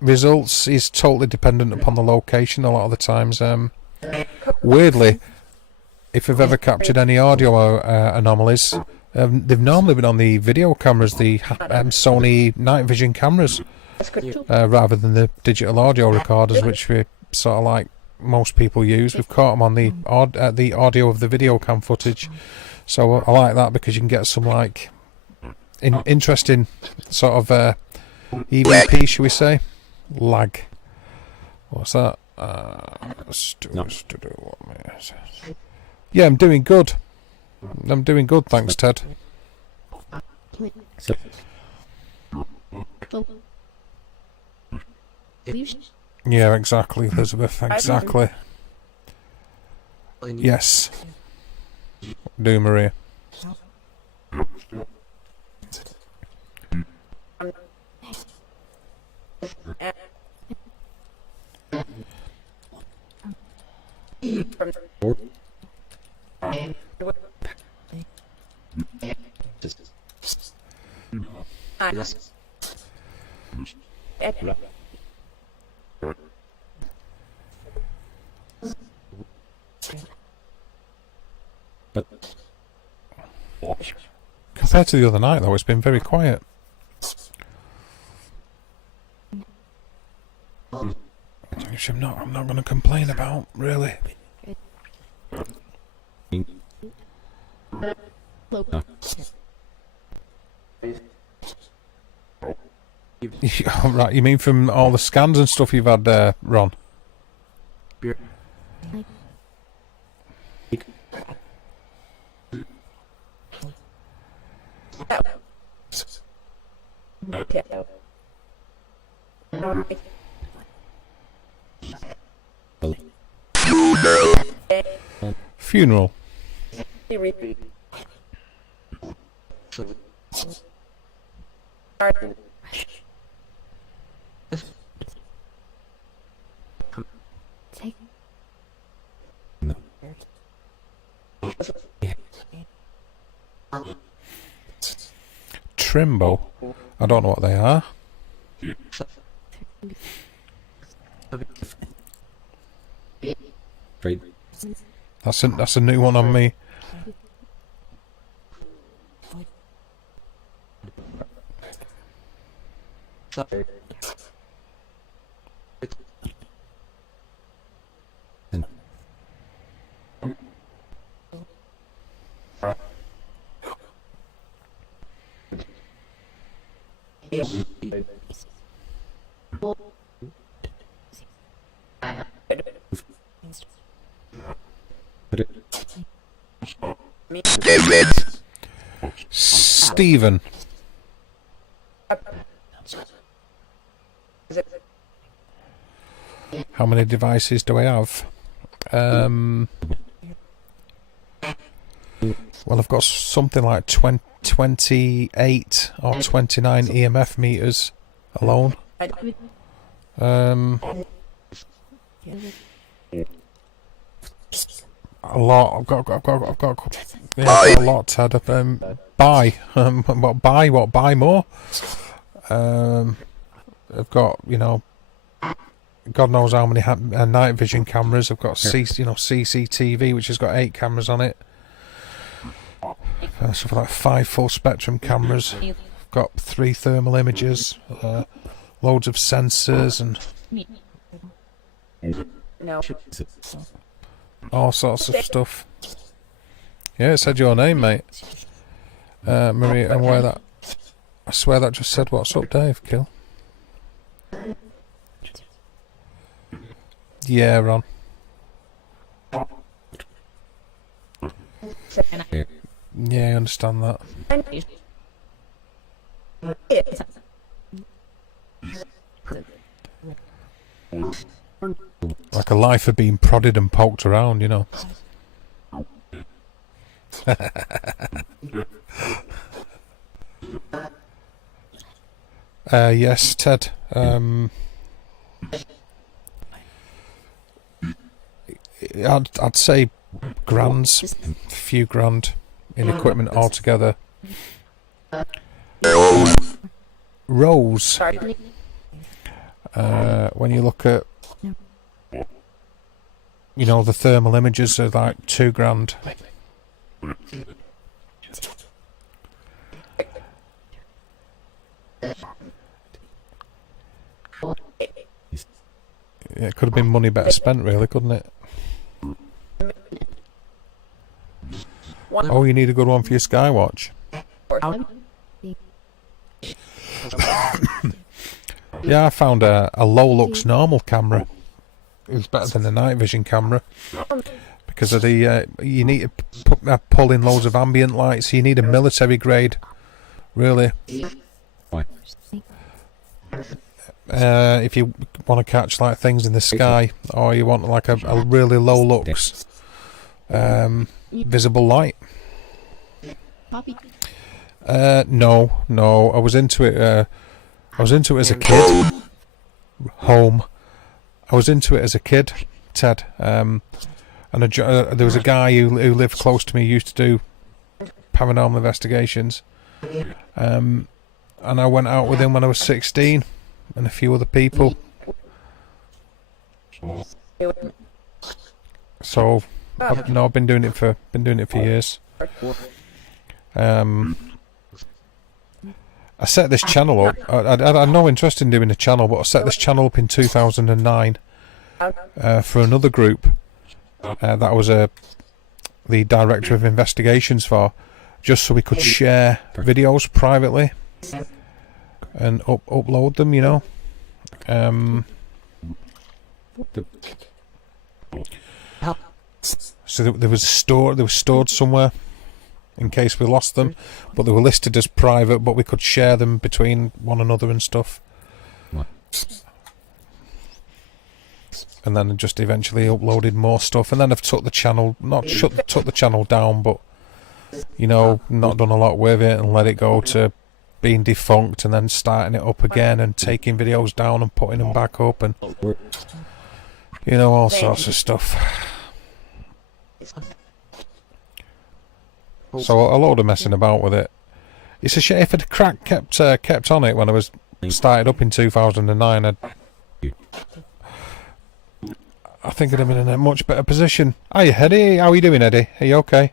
results is totally dependent upon the location a lot of the times. Weirdly, if I've ever captured any audio anomalies, they've normally been on the video cameras, the Sony night vision cameras, rather than the digital audio recorders, which we sort of like most people use. We've caught them on the audio of the video cam footage, so I like that because you can get some like interesting sort of EVP, shall we say? Lag. What's that? Yeah, I'm doing good. I'm doing good, thanks, Ted. Yeah, exactly, Elizabeth, exactly. Yes. Do, Maria. Compared to the other night, though, it's been very quiet. Which I'm not going to complain about, really. Right, you mean from all the scans and stuff you've had, Ron? Funeral. Trimbo. I don't know what they are. That's a new one on me. Stephen. How many devices do I have? Well, I've got something like 28 or 29 EMF meters alone. A lot. I've got a lot, Ted. Buy. Buy more. I've got, God knows how many night vision cameras. I've got CCTV, which has got 8 cameras on it. So like 5 full spectrum cameras. I've got 3 thermal imagers, loads of sensors and all sorts of stuff. Yeah, it said your name, mate. Marie, and where that? I swear that just said, "What's up, Dave?" Kill. Yeah, Ron. Yeah, I understand that. Like a life of being prodded and poked around, Yes, Ted. I'd say grands, a few grand in equipment altogether. Rose. When you look at, the thermal images are like 2 grand. Yeah, it could have been money better spent, really, couldn't it? Oh, you need a good one for your Skywatch. Yeah, I found a low-lux normal camera. It's better than the night vision camera because of the you need to pull in loads of ambient lights. So you need a military grade, really. If you want to catch like things in the sky, or you want like a really low lux visible light. No, I was into it. I was into it as a kid. I was into it as a kid, Ted. And there was a guy who lived close to me, used to do paranormal investigations. And I went out with him when I was 16, and a few other people. So I've been doing it for years. I set this channel up. I had no interest in doing a channel, but I set this channel up in 2009 for another group that I was the director of investigations for, just so we could share videos privately and upload them. So there was stored somewhere in case we lost them, but they were listed as private, but we could share them between one another and stuff. And then I just eventually uploaded more stuff, and then I've took the channel, took the channel down, but not done a lot with it, and let it go to being defunct, and then starting it up again and taking videos down and putting them back up, and all sorts of stuff. So a load of messing about with it. It's a shame. If I'd kept on it when I was started up in 2009, I think I'd have been in a much better position. Hiya, Eddie. How are you doing, Eddie? Are you okay?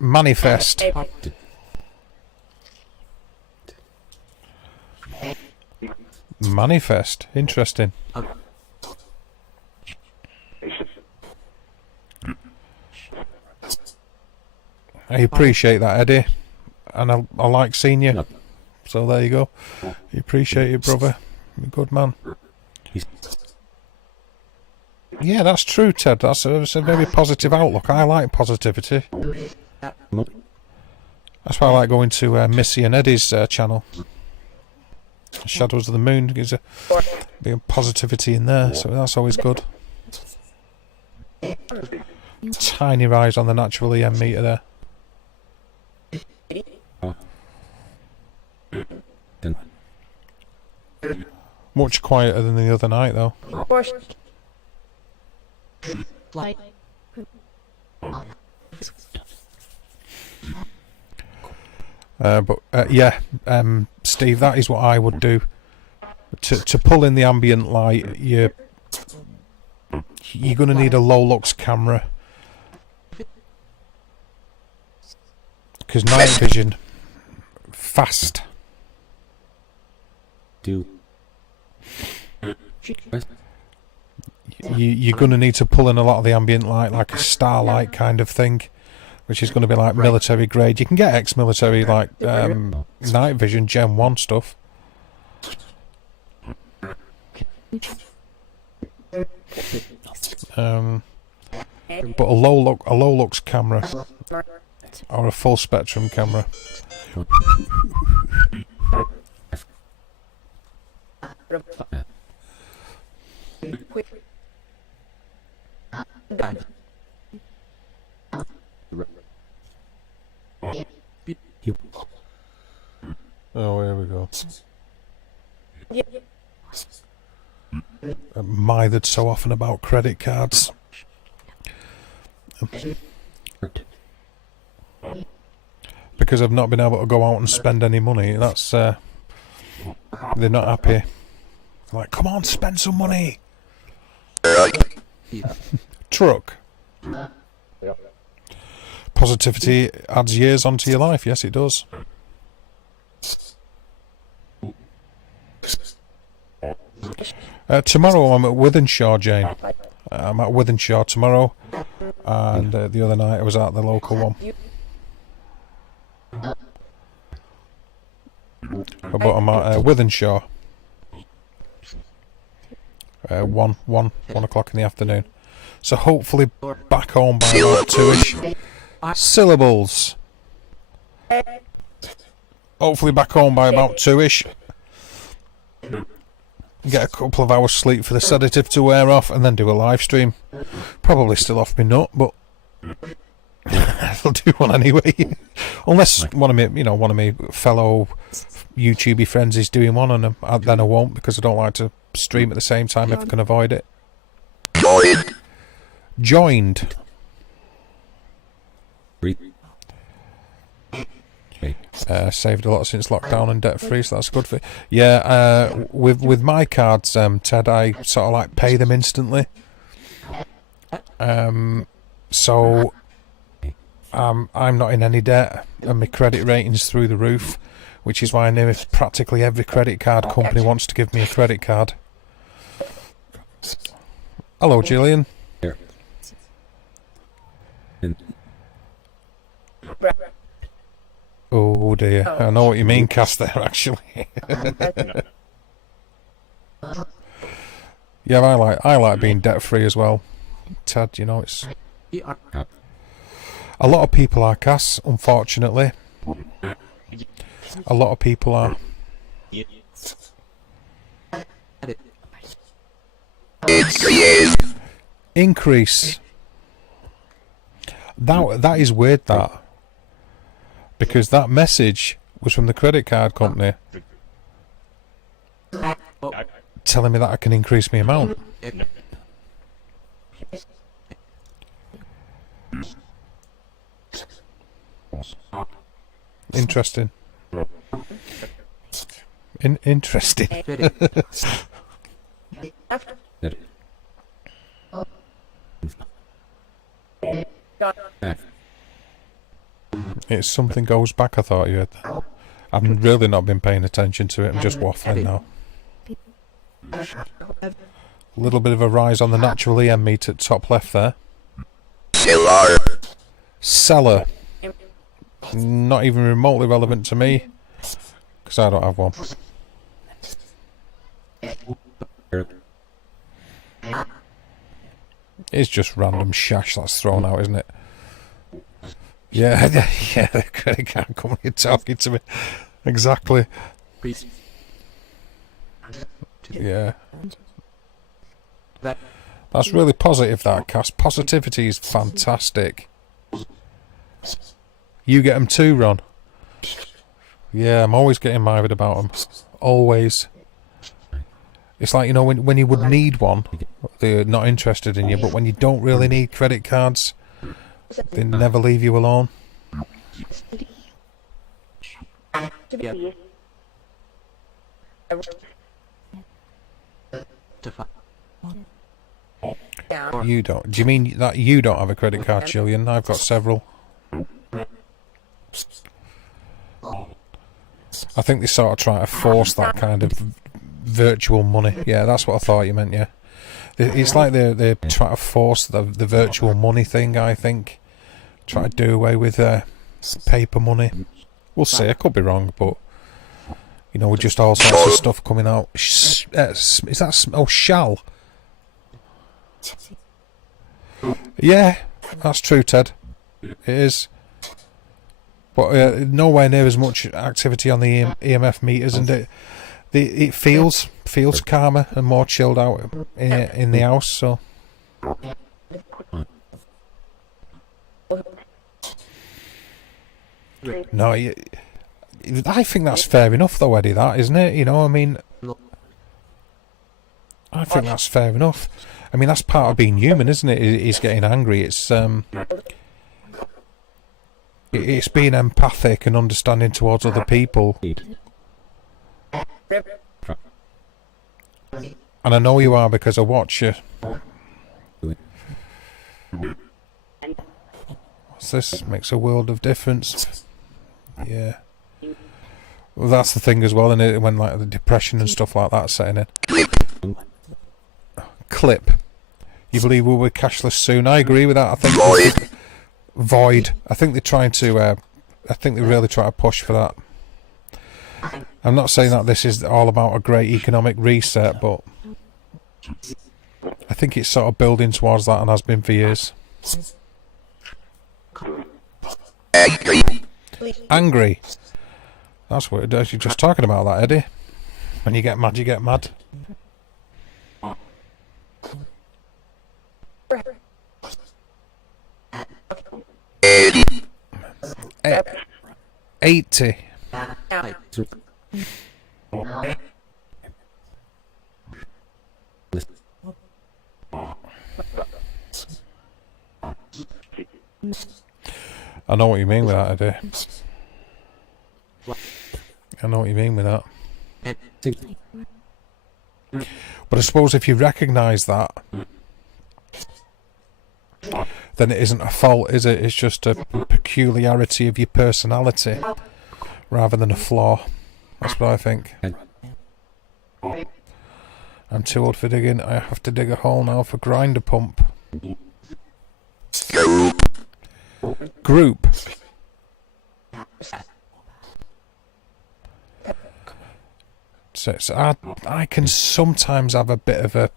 Manifest. Manifest. Interesting. I appreciate that, Eddie, and I like seeing you. So there you go. You appreciate it, brother. You're a good man. Yeah, that's true, Ted. That's a very positive outlook. I like positivity. That's why I like going to Missy and Eddie's channel. Shadows of the Moon. There's a bit of positivity in there, so that's always good. Tiny rise on the natural EM meter there. Much quieter than the other night, though. Light. Yeah, Steve, that is what I would do. To pull in the ambient light, you're going to need a low lux camera, because night vision fast. You're going to need to pull in a lot of the ambient light, like a starlight kind of thing, which is going to be like military grade. You can get ex-military like night vision Gen 1 stuff. But a low lux camera or a full spectrum camera. Oh, here we go. Mithered so often about credit cards. Because I've not been able to go out and spend any money. That's they're not happy. Like, come on, spend some money. Truck. Positivity adds years onto your life. Yes, it does. Tomorrow I'm at Withenshaw, Jane. I'm at Withenshaw tomorrow, and the other night I was at the local one. But I'm at Withenshaw. 1 o'clock in the afternoon. So hopefully back home by about 2ish. Syllables. Hopefully back home by about 2ish. Get a couple of hours sleep for the sedative to wear off, and then do a live stream. Probably still off my nut, but I'll do one anyway. Unless one of my fellow YouTubey friends is doing one, and then I won't, because I don't like to stream at the same time if I can avoid it. Joined. Saved a lot since lockdown and debt free, so that's good for you. Yeah, with my cards, Ted, I sort of like pay them instantly. So I'm not in any debt, and my credit rating's through the roof, which is why I know if practically every credit card company wants to give me a credit card. Hello, Gillian. Here. Oh dear, I know what you mean, Cass, there, actually. Yeah, I like being debt free as well, Ted. You know, it's a lot of people are, Cass. Unfortunately, a lot of people are. Increase. That is weird. That. Because that message was from the credit card company telling me that I can increase my amount. Interesting. Interesting. It's something goes back, I thought you had. I've really not been paying attention to it, I'm just waffling now. A little bit of a rise on the natural EM meter at top left there. Seller. Not even remotely relevant to me. Because I don't have one. It's just random shash that's thrown out, isn't it? Yeah, yeah, the credit card company talking to me. Exactly. Yeah. That's really positive, that, Cass. Positivity is fantastic. You get them too, Ron? Yeah, I'm always getting married about them. Always. It's like, you know, when you would need one, they're not interested in you, but when you don't really need credit cards, they never leave you alone. You don't. Do you mean that you don't have a credit card, Julian? I've got several. I think they sort of try to force that kind of virtual money. Yeah, that's what I thought you meant, yeah. It's like they try to force the virtual money thing, I think. Try to do away with paper money. We'll see, I could be wrong, but you know, with just all sorts of stuff coming out. Is that... Oh, shall? Yeah, that's true, Ted. It is. But nowhere near as much activity on the EMF meters, and it feels calmer and more chilled out in the house. So no, I think that's fair enough, though, Eddie. That, isn't it? You know, I mean, I think that's fair enough. I mean, that's part of being human, isn't it? Is getting angry. It's being empathic and understanding towards other people. And I know you are, because I watch you. What's this? Makes a world of difference. Yeah. Well, that's the thing as well, isn't it? When like the depression and stuff like that setting in. Clip. You believe we'll be cashless soon? I agree with that. I think void. I think they're trying to. I think they really try to push for that. I'm not saying that this is all about a great economic reset, but I think it's sort of building towards that, and has been for years. Angry. That's what you're just talking about, that, Eddie. When you get mad, you get mad. 80. I know what you mean with that, Eddie. I know what you mean with that. But I suppose if you recognise that, then it isn't a fault, is it? It's just a peculiarity of your personality rather than a flaw. That's what I think. I'm too old for digging. I have to dig a hole now for grinder pump. Group. So I can sometimes have a bit of a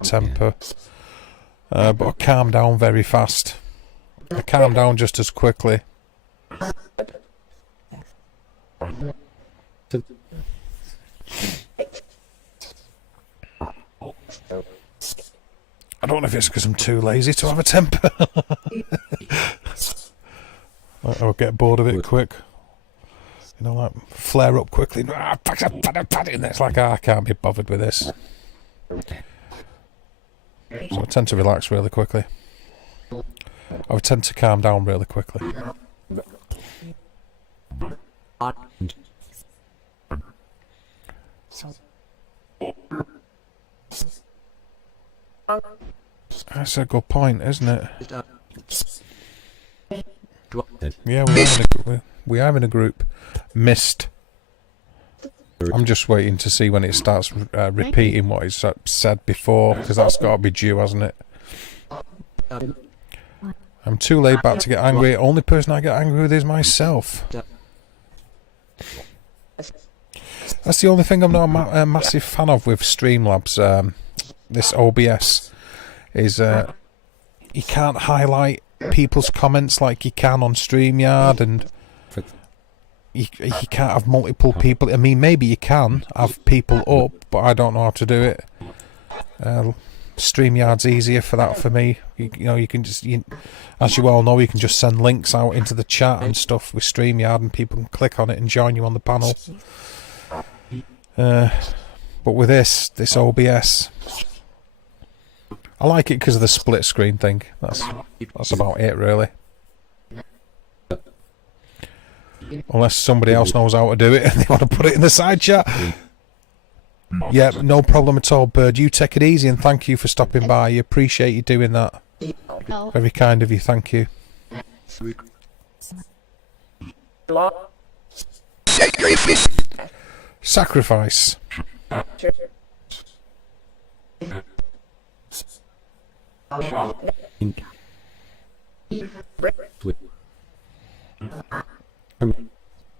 temper, but I calm down very fast. I calm down just as quickly. I don't know if it's because I'm too lazy to have a temper. I'll get bored of it quick. You know, like flare up quickly. It's like, I can't be bothered with this. So I tend to relax really quickly. I tend to calm down really quickly. That's a good point, isn't it? Yeah, we are in a group. Missed. I'm just waiting to see when it starts repeating what it's said before, because that's got to be due, hasn't it? I'm too laid back to get angry. The only person I get angry with is myself. That's the only thing I'm not a massive fan of with Streamlabs. This OBS is you can't highlight people's comments like you can on StreamYard, and you can't have multiple people. I mean, maybe you can have people up, but I don't know how to do it. StreamYard's easier for that for me. You know, you can just, as you all know, you can just send links out into the chat and stuff with StreamYard, and people can click on it and join you on the panel. But with this OBS, I like it because of the split screen thing. That's about it, really. Unless somebody else knows how to do it and they want to put it in the side chat. Yeah, no problem at all, Bird. You take it easy, and thank you for stopping by. I appreciate you doing that. Very kind of you, thank you. Sacrifice.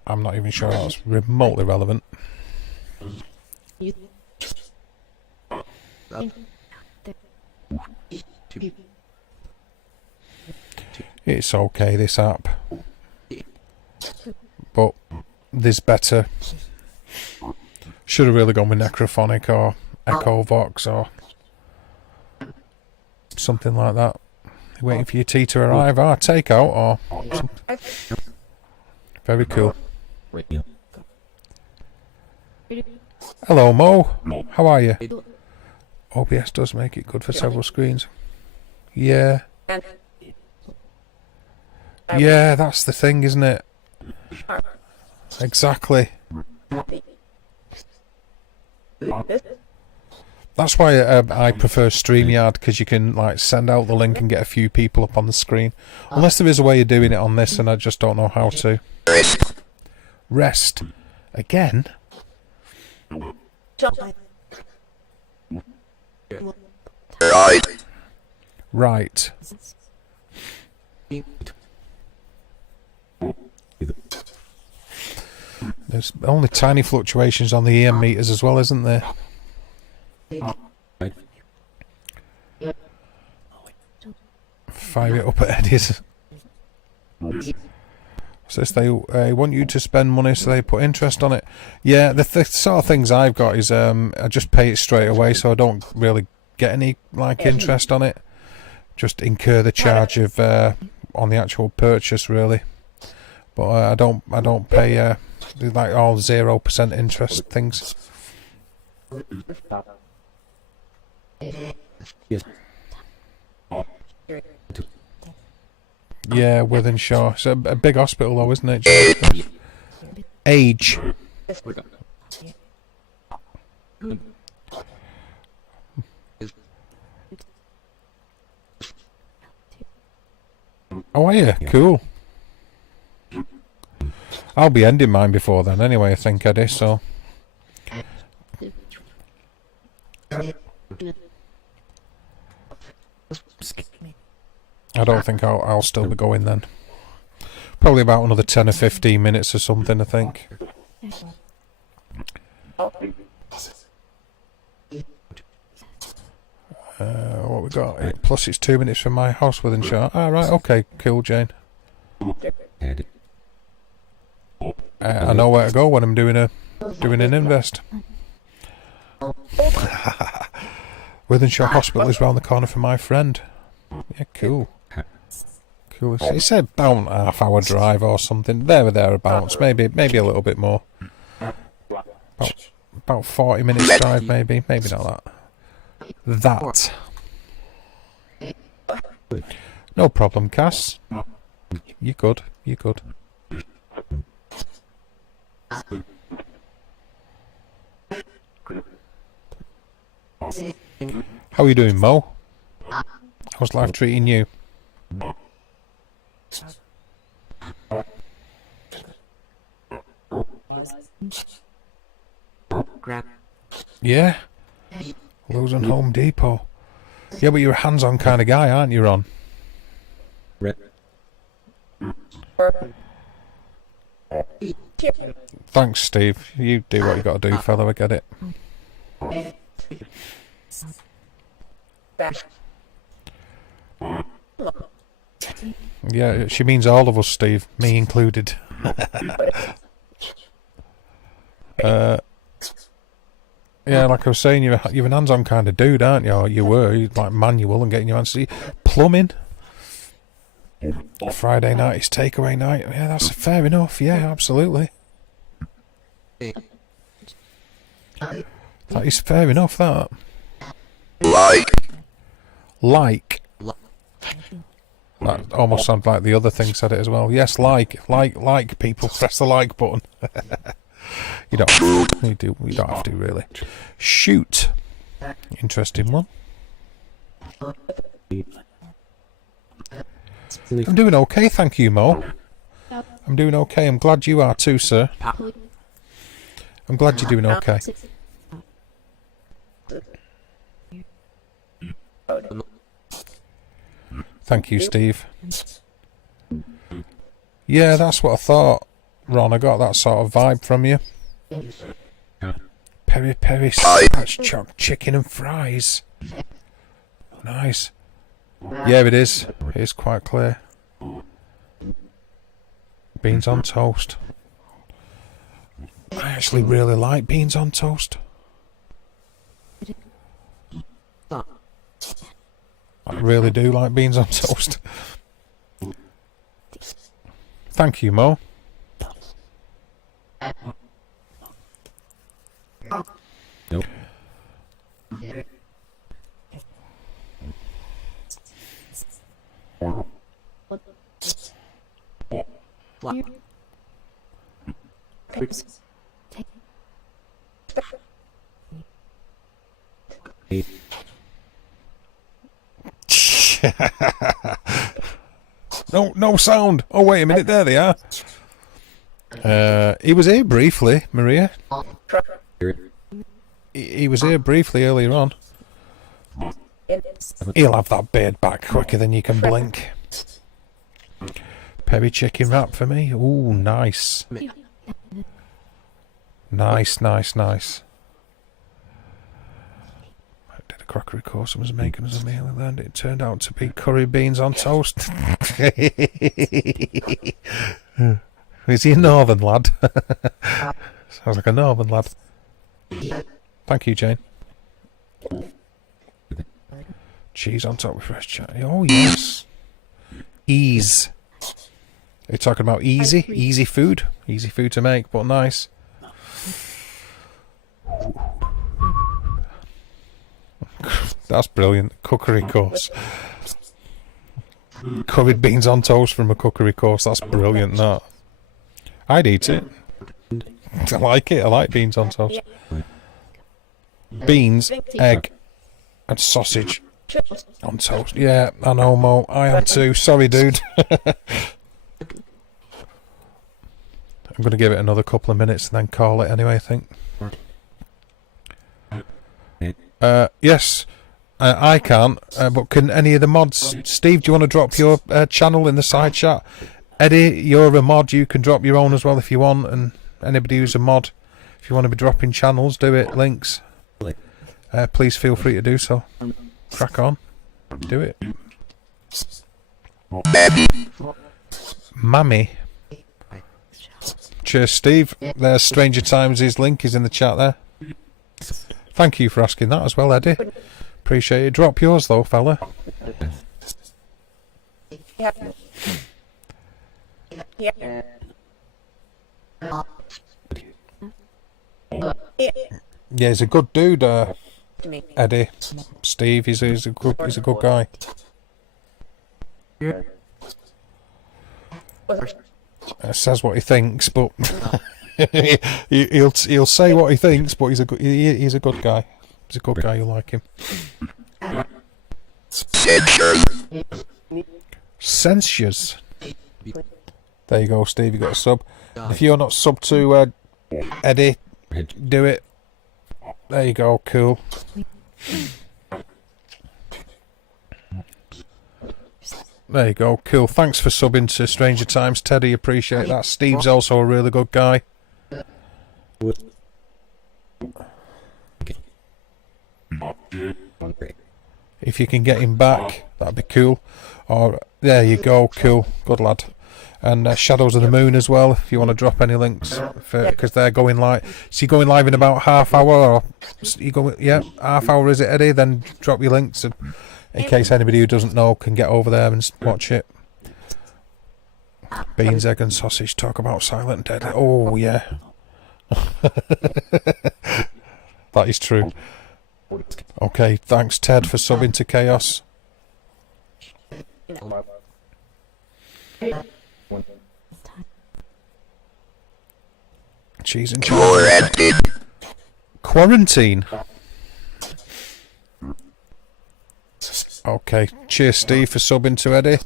I'm not even sure that's remotely relevant. It's okay, this app, but there's better. Should have really gone with Necrophonic or Echovox or something like that. Waiting for your tea to arrive. Takeout or something. Very cool. Hello, Mo. How are you? OBS does make it good for several screens. Yeah. Yeah, that's the thing, isn't it? Exactly. That's why I prefer StreamYard, because you can like send out the link and get a few people up on the screen. Unless there is a way of doing it on this, and I just don't know how to. Rest. Again? Right. There's only tiny fluctuations on the EM meters as well, isn't there? Fire it up at Eddie's. Says they want you to spend money, so they put interest on it. Yeah, the sort of things I've got is I just pay it straight away, so I don't really get any like interest on it. Just incur the charge of on the actual purchase, really. But I don't pay like all 0% interest things. Yeah, Withenshaw. It's a big hospital though, isn't it? Age. Oh, are you? Cool. I'll be ending mine before then anyway, I think, Eddie, so... I don't think I'll still be going then. Probably about another 10 or 15 minutes or something, I think. What we got? Plus it's 2 minutes from my house within shot. Ah, right, okay, cool, Jane. I know where to go when I'm doing an invest. Withenshaw Hospital is round the corner from my friend. Yeah, cool. Cool. He said about a half-hour drive or something. There or thereabouts. Maybe a little bit more. About 40 minutes drive, maybe. Maybe not that. No problem, Cass. You good. You good. How are you doing, Mo? How's life treating you? Yeah? Losing Home Depot. Yeah, but you're a hands-on kind of guy, aren't you, Ron? Thanks, Steve. You do what you got to do, fella. I get it. Back. Yeah, she means all of us, Steve, me included. Yeah, like I was saying, you're an hands-on kind of dude, aren't you? Or you were. You're like manual and getting your hands to plumbing. Friday night is takeaway night. Yeah, that's fair enough. Yeah, absolutely. That is fair enough, that. Like. That almost sounds like the other thing said it as well. Yes, like people. Press the like button. You don't have to, really. Shoot. Interesting one. I'm doing okay, thank you, Mo. I'm doing okay. I'm glad you are too, sir. I'm glad you're doing okay. Thank you, Steve. Yeah, that's what I thought, Ron. I got that sort of vibe from you. Peri peri scratch chopped chicken and fries. Nice. Yeah, it is. It is quite clear. Beans on toast. I actually really like beans on toast. I really do like beans on toast. Thank you, Mo. Nope. No sound. Oh, wait a minute. There they are. He was here briefly, Maria. He was here briefly earlier on. He'll have that beard back quicker than you can blink. Peri chicken wrap for me. Ooh, nice. Nice. I did a crockery course and was making us a meal and learned it turned out to be curry beans on toast. Is he a northern lad? Sounds like a northern lad. Thank you, Jane. Cheese on top with fresh chutney. Oh, yes. Ease. Are you talking about easy? Easy food? Easy food to make, but nice. That's brilliant. Cookery course. Curried beans on toast from a cookery course. That's brilliant, that. I'd eat it. I like it. I like beans on toast. Beans, egg, and sausage on toast. Yeah, I know, Mo. I am too. Sorry, dude. I'm going to give it another couple of minutes and then call it anyway, I think. Yes, I can't, but can any of the mods... Steve, do you want to drop your channel in the side chat? Eddie, you're a mod. You can drop your own as well if you want. And anybody who's a mod, if you want to be dropping channels, do it. Links. Please feel free to do so. Crack on. Do it. Mammy. Cheers, Steve. There's Stranger Times. His link is in the chat there. Thank you for asking that as well, Eddie. Appreciate it. Drop yours though, fella. Yeah. Yeah, he's a good dude, Eddie. Steve, he's a good guy. Says what he thinks, but he'll say what he thinks. But he's a good guy. He's a good guy. You like him. Censures. There you go, Steve. You got a sub. If you're not sub to Eddie, do it. There you go. Cool. There you go. Cool. Thanks for subbing to Stranger Times, Teddy. Appreciate that. Steve's also a really good guy. If you can get him back, that'd be cool. Or there you go, cool, good lad. And Shadows of the Moon as well. If you want to drop any links, because they're going live. Is he going live in about half hour? Or you go? Yeah, half hour is it, Eddie? Then drop your links, and in case anybody who doesn't know can get over there and watch it. Beans, egg, and sausage. Talk about Silent Dead. Oh yeah, that is true. Okay, thanks Ted for subbing to Chaos. Cheese and cheese. Quarantine. Okay, cheers Steve for subbing to Eddie.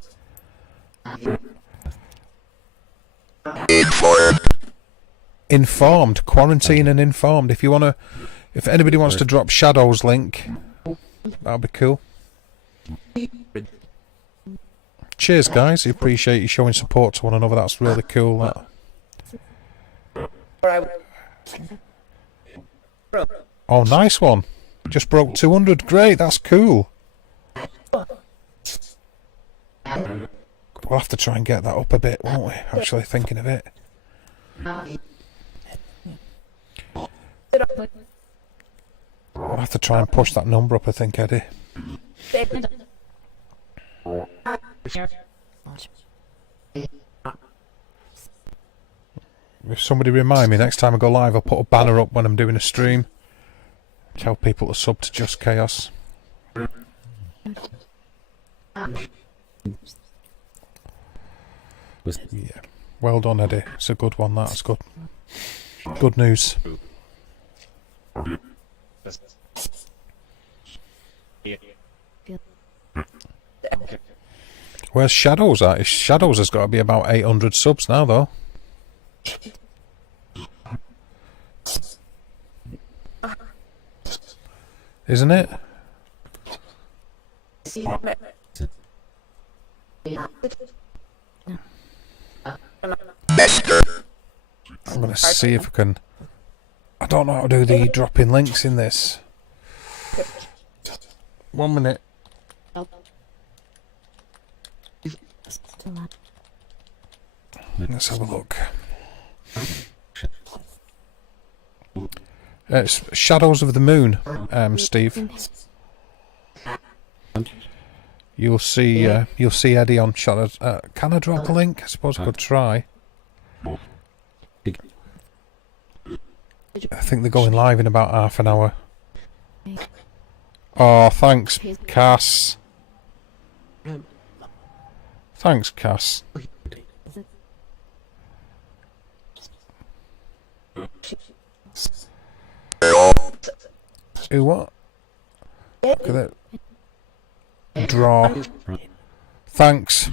Informed. Quarantine and informed. If you wanna, if anybody wants to drop Shadow's link, that'll be cool. Cheers guys, I appreciate you showing support to one another. That's really cool. That. Oh, nice one. Just broke 200. Great, that's cool. We'll have to try and get that up a bit, won't we? Actually thinking of it. We'll have to try and push that number up, I think, Eddie. If somebody remind me, next time I go live, I'll put a banner up when I'm doing a stream. Tell people to sub to Just Chaos. Yeah. Well done, Eddie. It's a good one, that's good. Good news. Where's Shadows at? Shadows has got to be about 800 subs now, though. Isn't it? I'm going to see if I can... I don't know how to do the dropping links in this. 1 minute. Let's have a look. It's Shadows of the Moon, Steve. You'll see Eddie on Shadows. Can I drop a link? I suppose I could try. I think they're going live in about half an hour. Oh, thanks, Cass. Thanks, Cass. Ooh, what? Look at that. Draw. Thanks,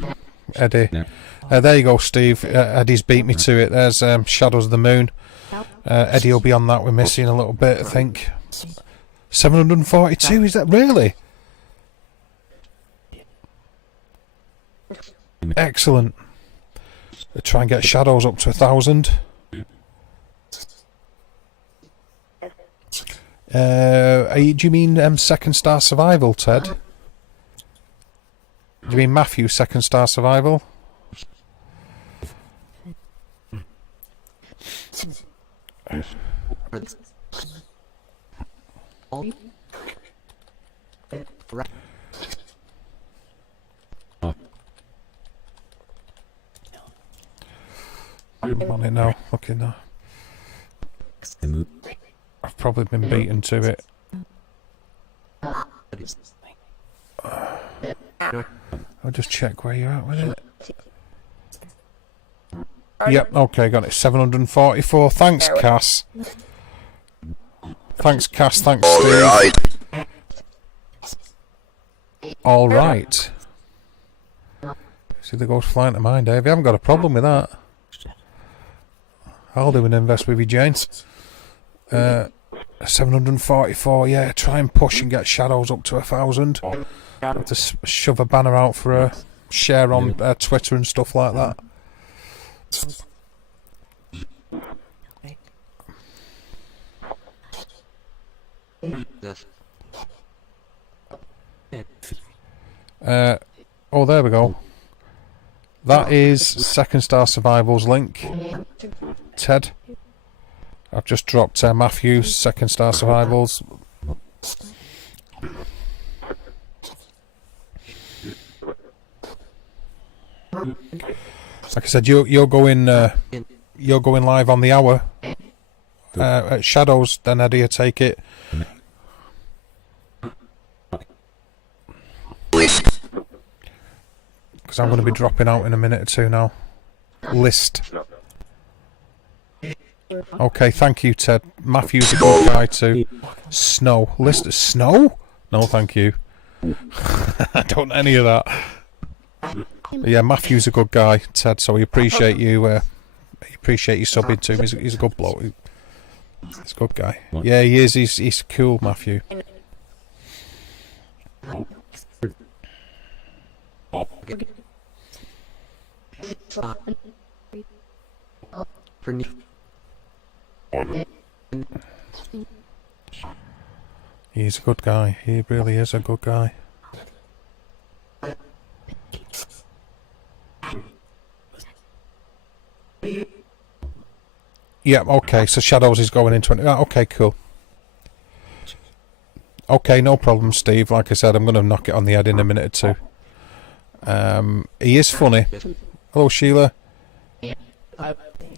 Eddie. There you go, Steve. Eddie's beat me to it. There's Shadows of the Moon. Eddie will be on that. We're missing a little bit, I think. 742, is that really? Excellent. We'll try and get Shadows up to 1,000. Do you mean Second Star Survival, Ted? Do you mean Matthew Second Star Survival? I'm on it now, looking now. I've probably been beaten to it. I'll just check where you're at with it. Yep, okay, got it. 744. Thanks, Cass. Thanks, Cass. Thanks, Steve. Alright. See the ghost flying to mine, Dave. You haven't got a problem with that. I'll do an invest with you, Jane. 744, yeah. Try and push and get Shadows up to 1,000. Have to shove a banner out for a share on Twitter and stuff like that. This. Oh, there we go. That is Second Star Survival's link. Ted, I've just dropped Matthew's Second Star Survival's. Like I said, you're going live on the hour at Shadows. Then Eddie will take it. Because I'm going to be dropping out in a minute or two now. List. Okay, thank you, Ted. Matthew's a good guy too. Snow. List. Snow? No, thank you. I don't want any of that. But yeah, Matthew's a good guy, Ted. So we appreciate you. Appreciate you subbing to him. He's a good bloke. He's a good guy. Yeah, he is. He's cool, Matthew. He's a good guy. He really is a good guy. Yeah, okay, so Shadows is going in 20... okay, cool. Okay, no problem, Steve. Like I said, I'm going to knock it on the head in a minute or two. He is funny. Hello, Sheila.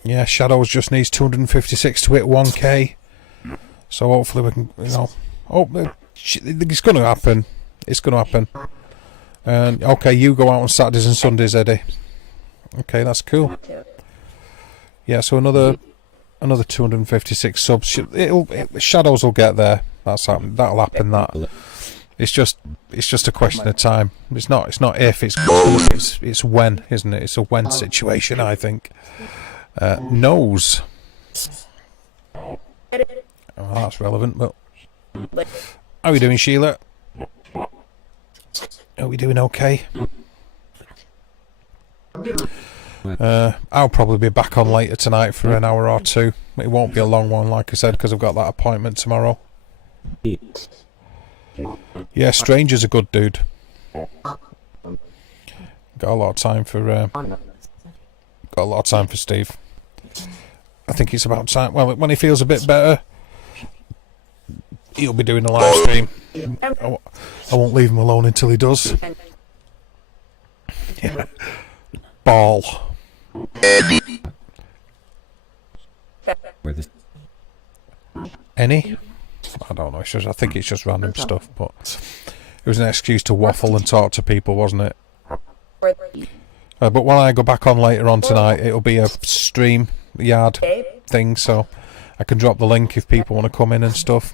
Yeah, Shadows just needs 256 to hit 1k. So hopefully we can, you know... Oh, it's going to happen. It's going to happen. And okay, you go out on Saturdays and Sundays, Eddie. Okay, that's cool. Yeah, so another 256 subs. Shadows will get there. That'll happen. That it's just a question of time. It's not if, it's when, isn't it? It's a when situation, I think. Nose. Oh, that's relevant. But how are you doing, Sheila? Are we doing okay? I'll probably be back on later tonight for an hour or two. It won't be a long one, like I said, because I've got that appointment tomorrow. Yeah, Stranger's a good dude. Got a lot of time for Steve. I think it's about time. Well, when he feels a bit better, he'll be doing a live stream. I won't leave him alone until he does. Yeah. Ball. Any? I don't know. I think it's just random stuff, but it was an excuse to waffle and talk to people, wasn't it? But when I go back on later on tonight, it'll be a stream yard thing, so I can drop the link if people want to come in and stuff.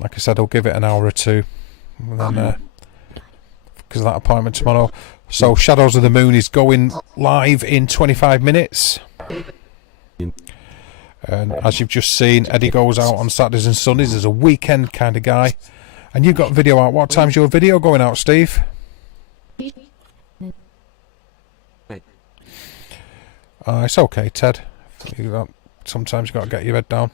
Like I said, I'll give it an hour or two, and then because of that appointment tomorrow. So Shadows of the Moon is going live in 25 minutes. And as you've just seen, Eddie goes out on Saturdays and Sundays as a weekend kind of guy. And you've got video out. What time's your video going out, Steve? It's okay, Ted. Sometimes you've got to get your head down.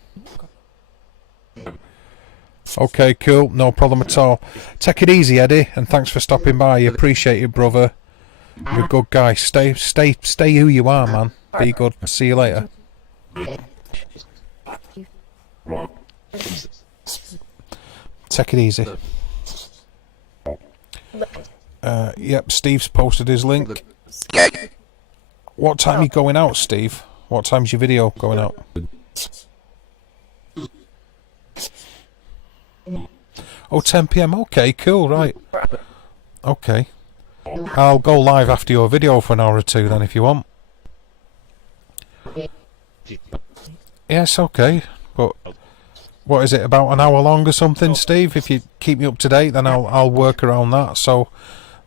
Okay, cool. No problem at all. Take it easy, Eddie, and thanks for stopping by. You appreciate it, brother. You're a good guy. Stay who you are, man. Be good. See you later. Take it easy. Yep, Steve's posted his link. What time are you going out, Steve? What time's your video going out? Oh, 10 PM. Okay, cool, right. Okay. I'll go live after your video for an hour or two then if you want. Yes, okay. But what is it, about an hour long or something, Steve? If you keep me up to date, then I'll work around that. So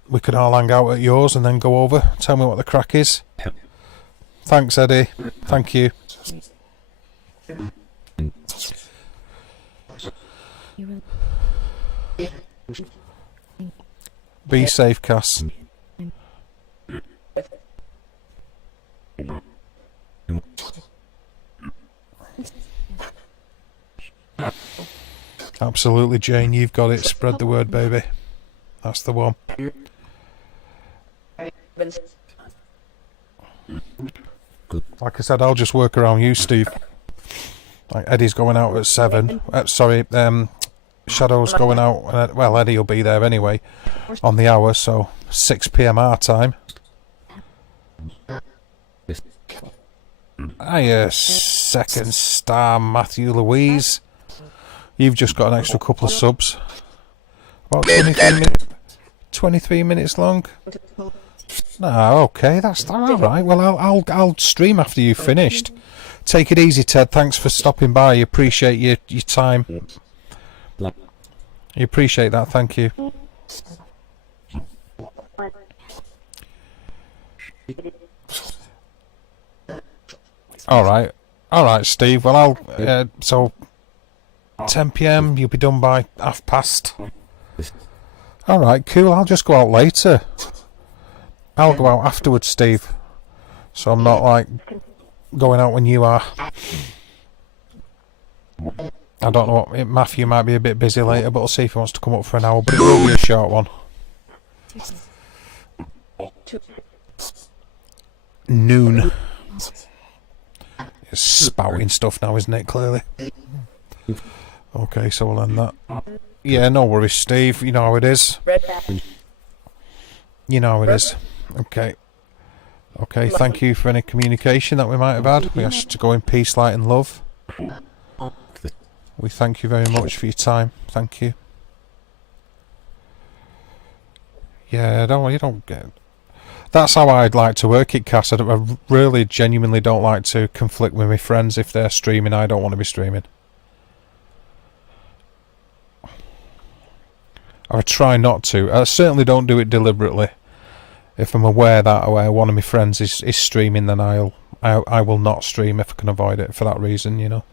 we could all hang out at yours and then go over. Tell me what the crack is. Thanks, Eddie. Thank you. Be safe, Cass. That Absolutely, Jane. You've got it. Spread the word, baby. That's the one. Like I said, I'll just work around you, Steve. Like Eddie's going out at 7. Shadow's going out. Well, Eddie will be there anyway on the hour, so 6 p.m. our time. Hiya, second star Matthew Louise. You've just got an extra couple of subs. About 23 minutes long. Okay, that's all right. Well, I'll stream after you've finished. Take it easy, Ted. Thanks for stopping by. You appreciate your time. You appreciate that. Thank you. All right, Steve. Well, so 10 p.m. You'll be done by past. All right, cool. I'll just go out later. I'll go out afterwards, Steve. So I'm not like going out when you are. I don't know what Matthew might be a bit busy later, but I'll see if he wants to come up for an hour. But it will be a short one. Noon. It's spouting stuff now, isn't it? Clearly. Okay, so we'll end that. Yeah, no worries, Steve. You know how it is. You know how it is. Okay. Okay, thank you for any communication that we might have had. We ask you to go in peace, light and love. We thank you very much for your time. Thank you. Yeah, you don't get... That's how I'd like to work it, Cass. I really, genuinely don't like to conflict with my friends. If they're streaming, I don't want to be streaming. I try not to. I certainly don't do it deliberately. If I'm aware that one of my friends is streaming, then I will not stream if I can avoid it for that reason, you know.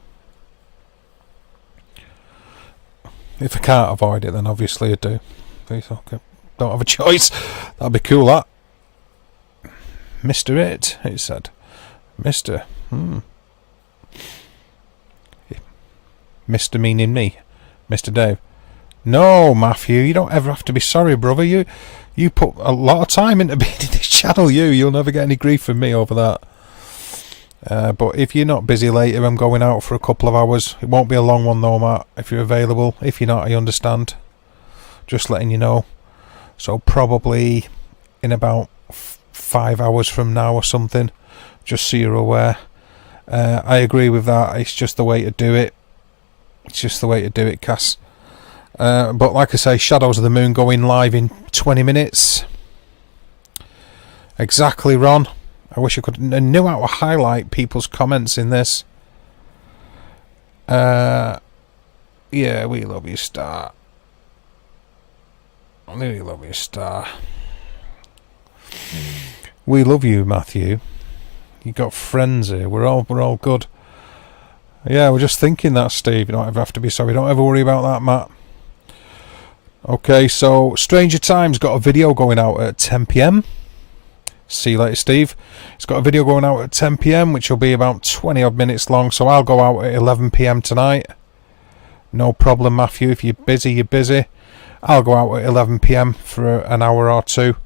If I can't avoid it, then obviously I do. Okay. Don't have a choice. That'd be cool, that. Mr. It said. Mr. Mr. meaning me. Mr. Dave. No, Matthew, you don't ever have to be sorry, brother. You put a lot of time into being in this channel, you'll never get any grief from me over that. But if you're not busy later, I'm going out for a couple of hours. It won't be a long one though, Matt, if you're available. If you're not, I understand. Just letting you know. So probably in about 5 hours from now or something, just so you're aware. I agree with that. It's just the way to do it. It's just the way to do it, Cass. But like I say, Shadows of the Moon going live in 20 minutes. Exactly, Ron. I wish I knew how to highlight people's comments in this. Yeah, we love you, Star. We love you, Star. We love you, Matthew. You got friends here. We're all good. Yeah, we're just thinking that, Steve. You don't ever have to be sorry. Don't ever worry about that, Matt. Okay, so Stranger Times got a video going out at 10 p.m. See you later, Steve. It's got a video going out at 10 p.m, which will be about 20 odd minutes long. So I'll go out at 11 p.m. tonight. No problem, Matthew. If you're busy, you're busy. I'll go out at 11 p.m. for an hour or two.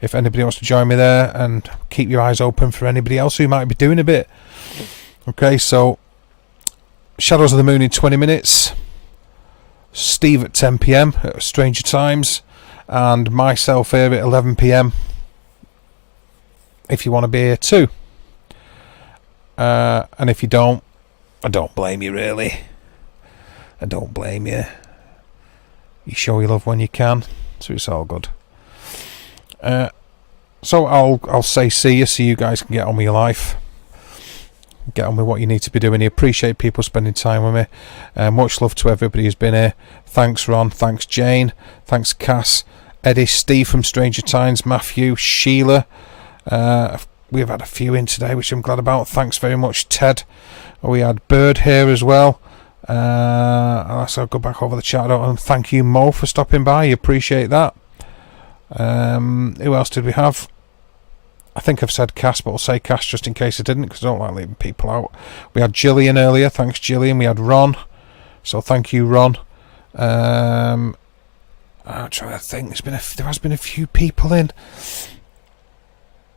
If anybody wants to join me there, and keep your eyes open for anybody else who might be doing a bit. Okay, so Shadows of the Moon in 20 minutes. Steve at 10 p.m. at Stranger Times, and myself here at 11 p.m. if you want to be here too. And if you don't, I don't blame you, really. I don't blame you. You show your love when you can, so it's all good. So I'll say see you, so you guys can get on with your life. Get on with what you need to be doing. I appreciate people spending time with me. Much love to everybody who's been here. Thanks, Ron. Thanks, Jane. Thanks, Cass. Eddie, Steve from Stranger Times, Matthew, Sheila. We've had a few in today, which I'm glad about. Thanks very much, Ted. We had Bird here as well. I'll go back over the chat. And thank you, Mo, for stopping by. You appreciate that. Who else did we have? I think I've said Cass, but I'll say Cass just in case I didn't, because I don't like leaving people out. We had Gillian earlier. Thanks, Gillian. We had Ron. So thank you, Ron. I'm trying to think. There has been a few people in.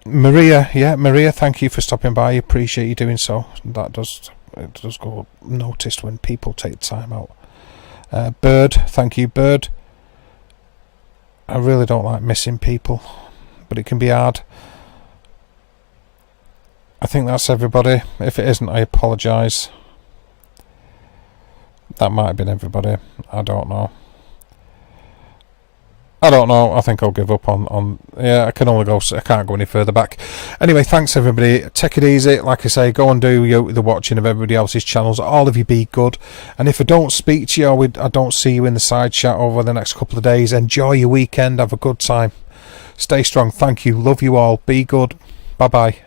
Maria, thank you for stopping by. I appreciate you doing so. It does go noticed when people take time out. Bird, thank you, Bird. I really don't like missing people, but it can be hard. I think that's everybody. If it isn't, I apologise. That might have been everybody. I don't know. I think I'll give up on yeah, I can't go any further back. Anyway, thanks everybody. Take it easy. Like I say, go and do the watching of everybody else's channels. All of you be good. And if I don't speak to you or I don't see you in the side chat over the next couple of days, enjoy your weekend. Have a good time. Stay strong. Thank you. Love you all. Be good. Bye bye.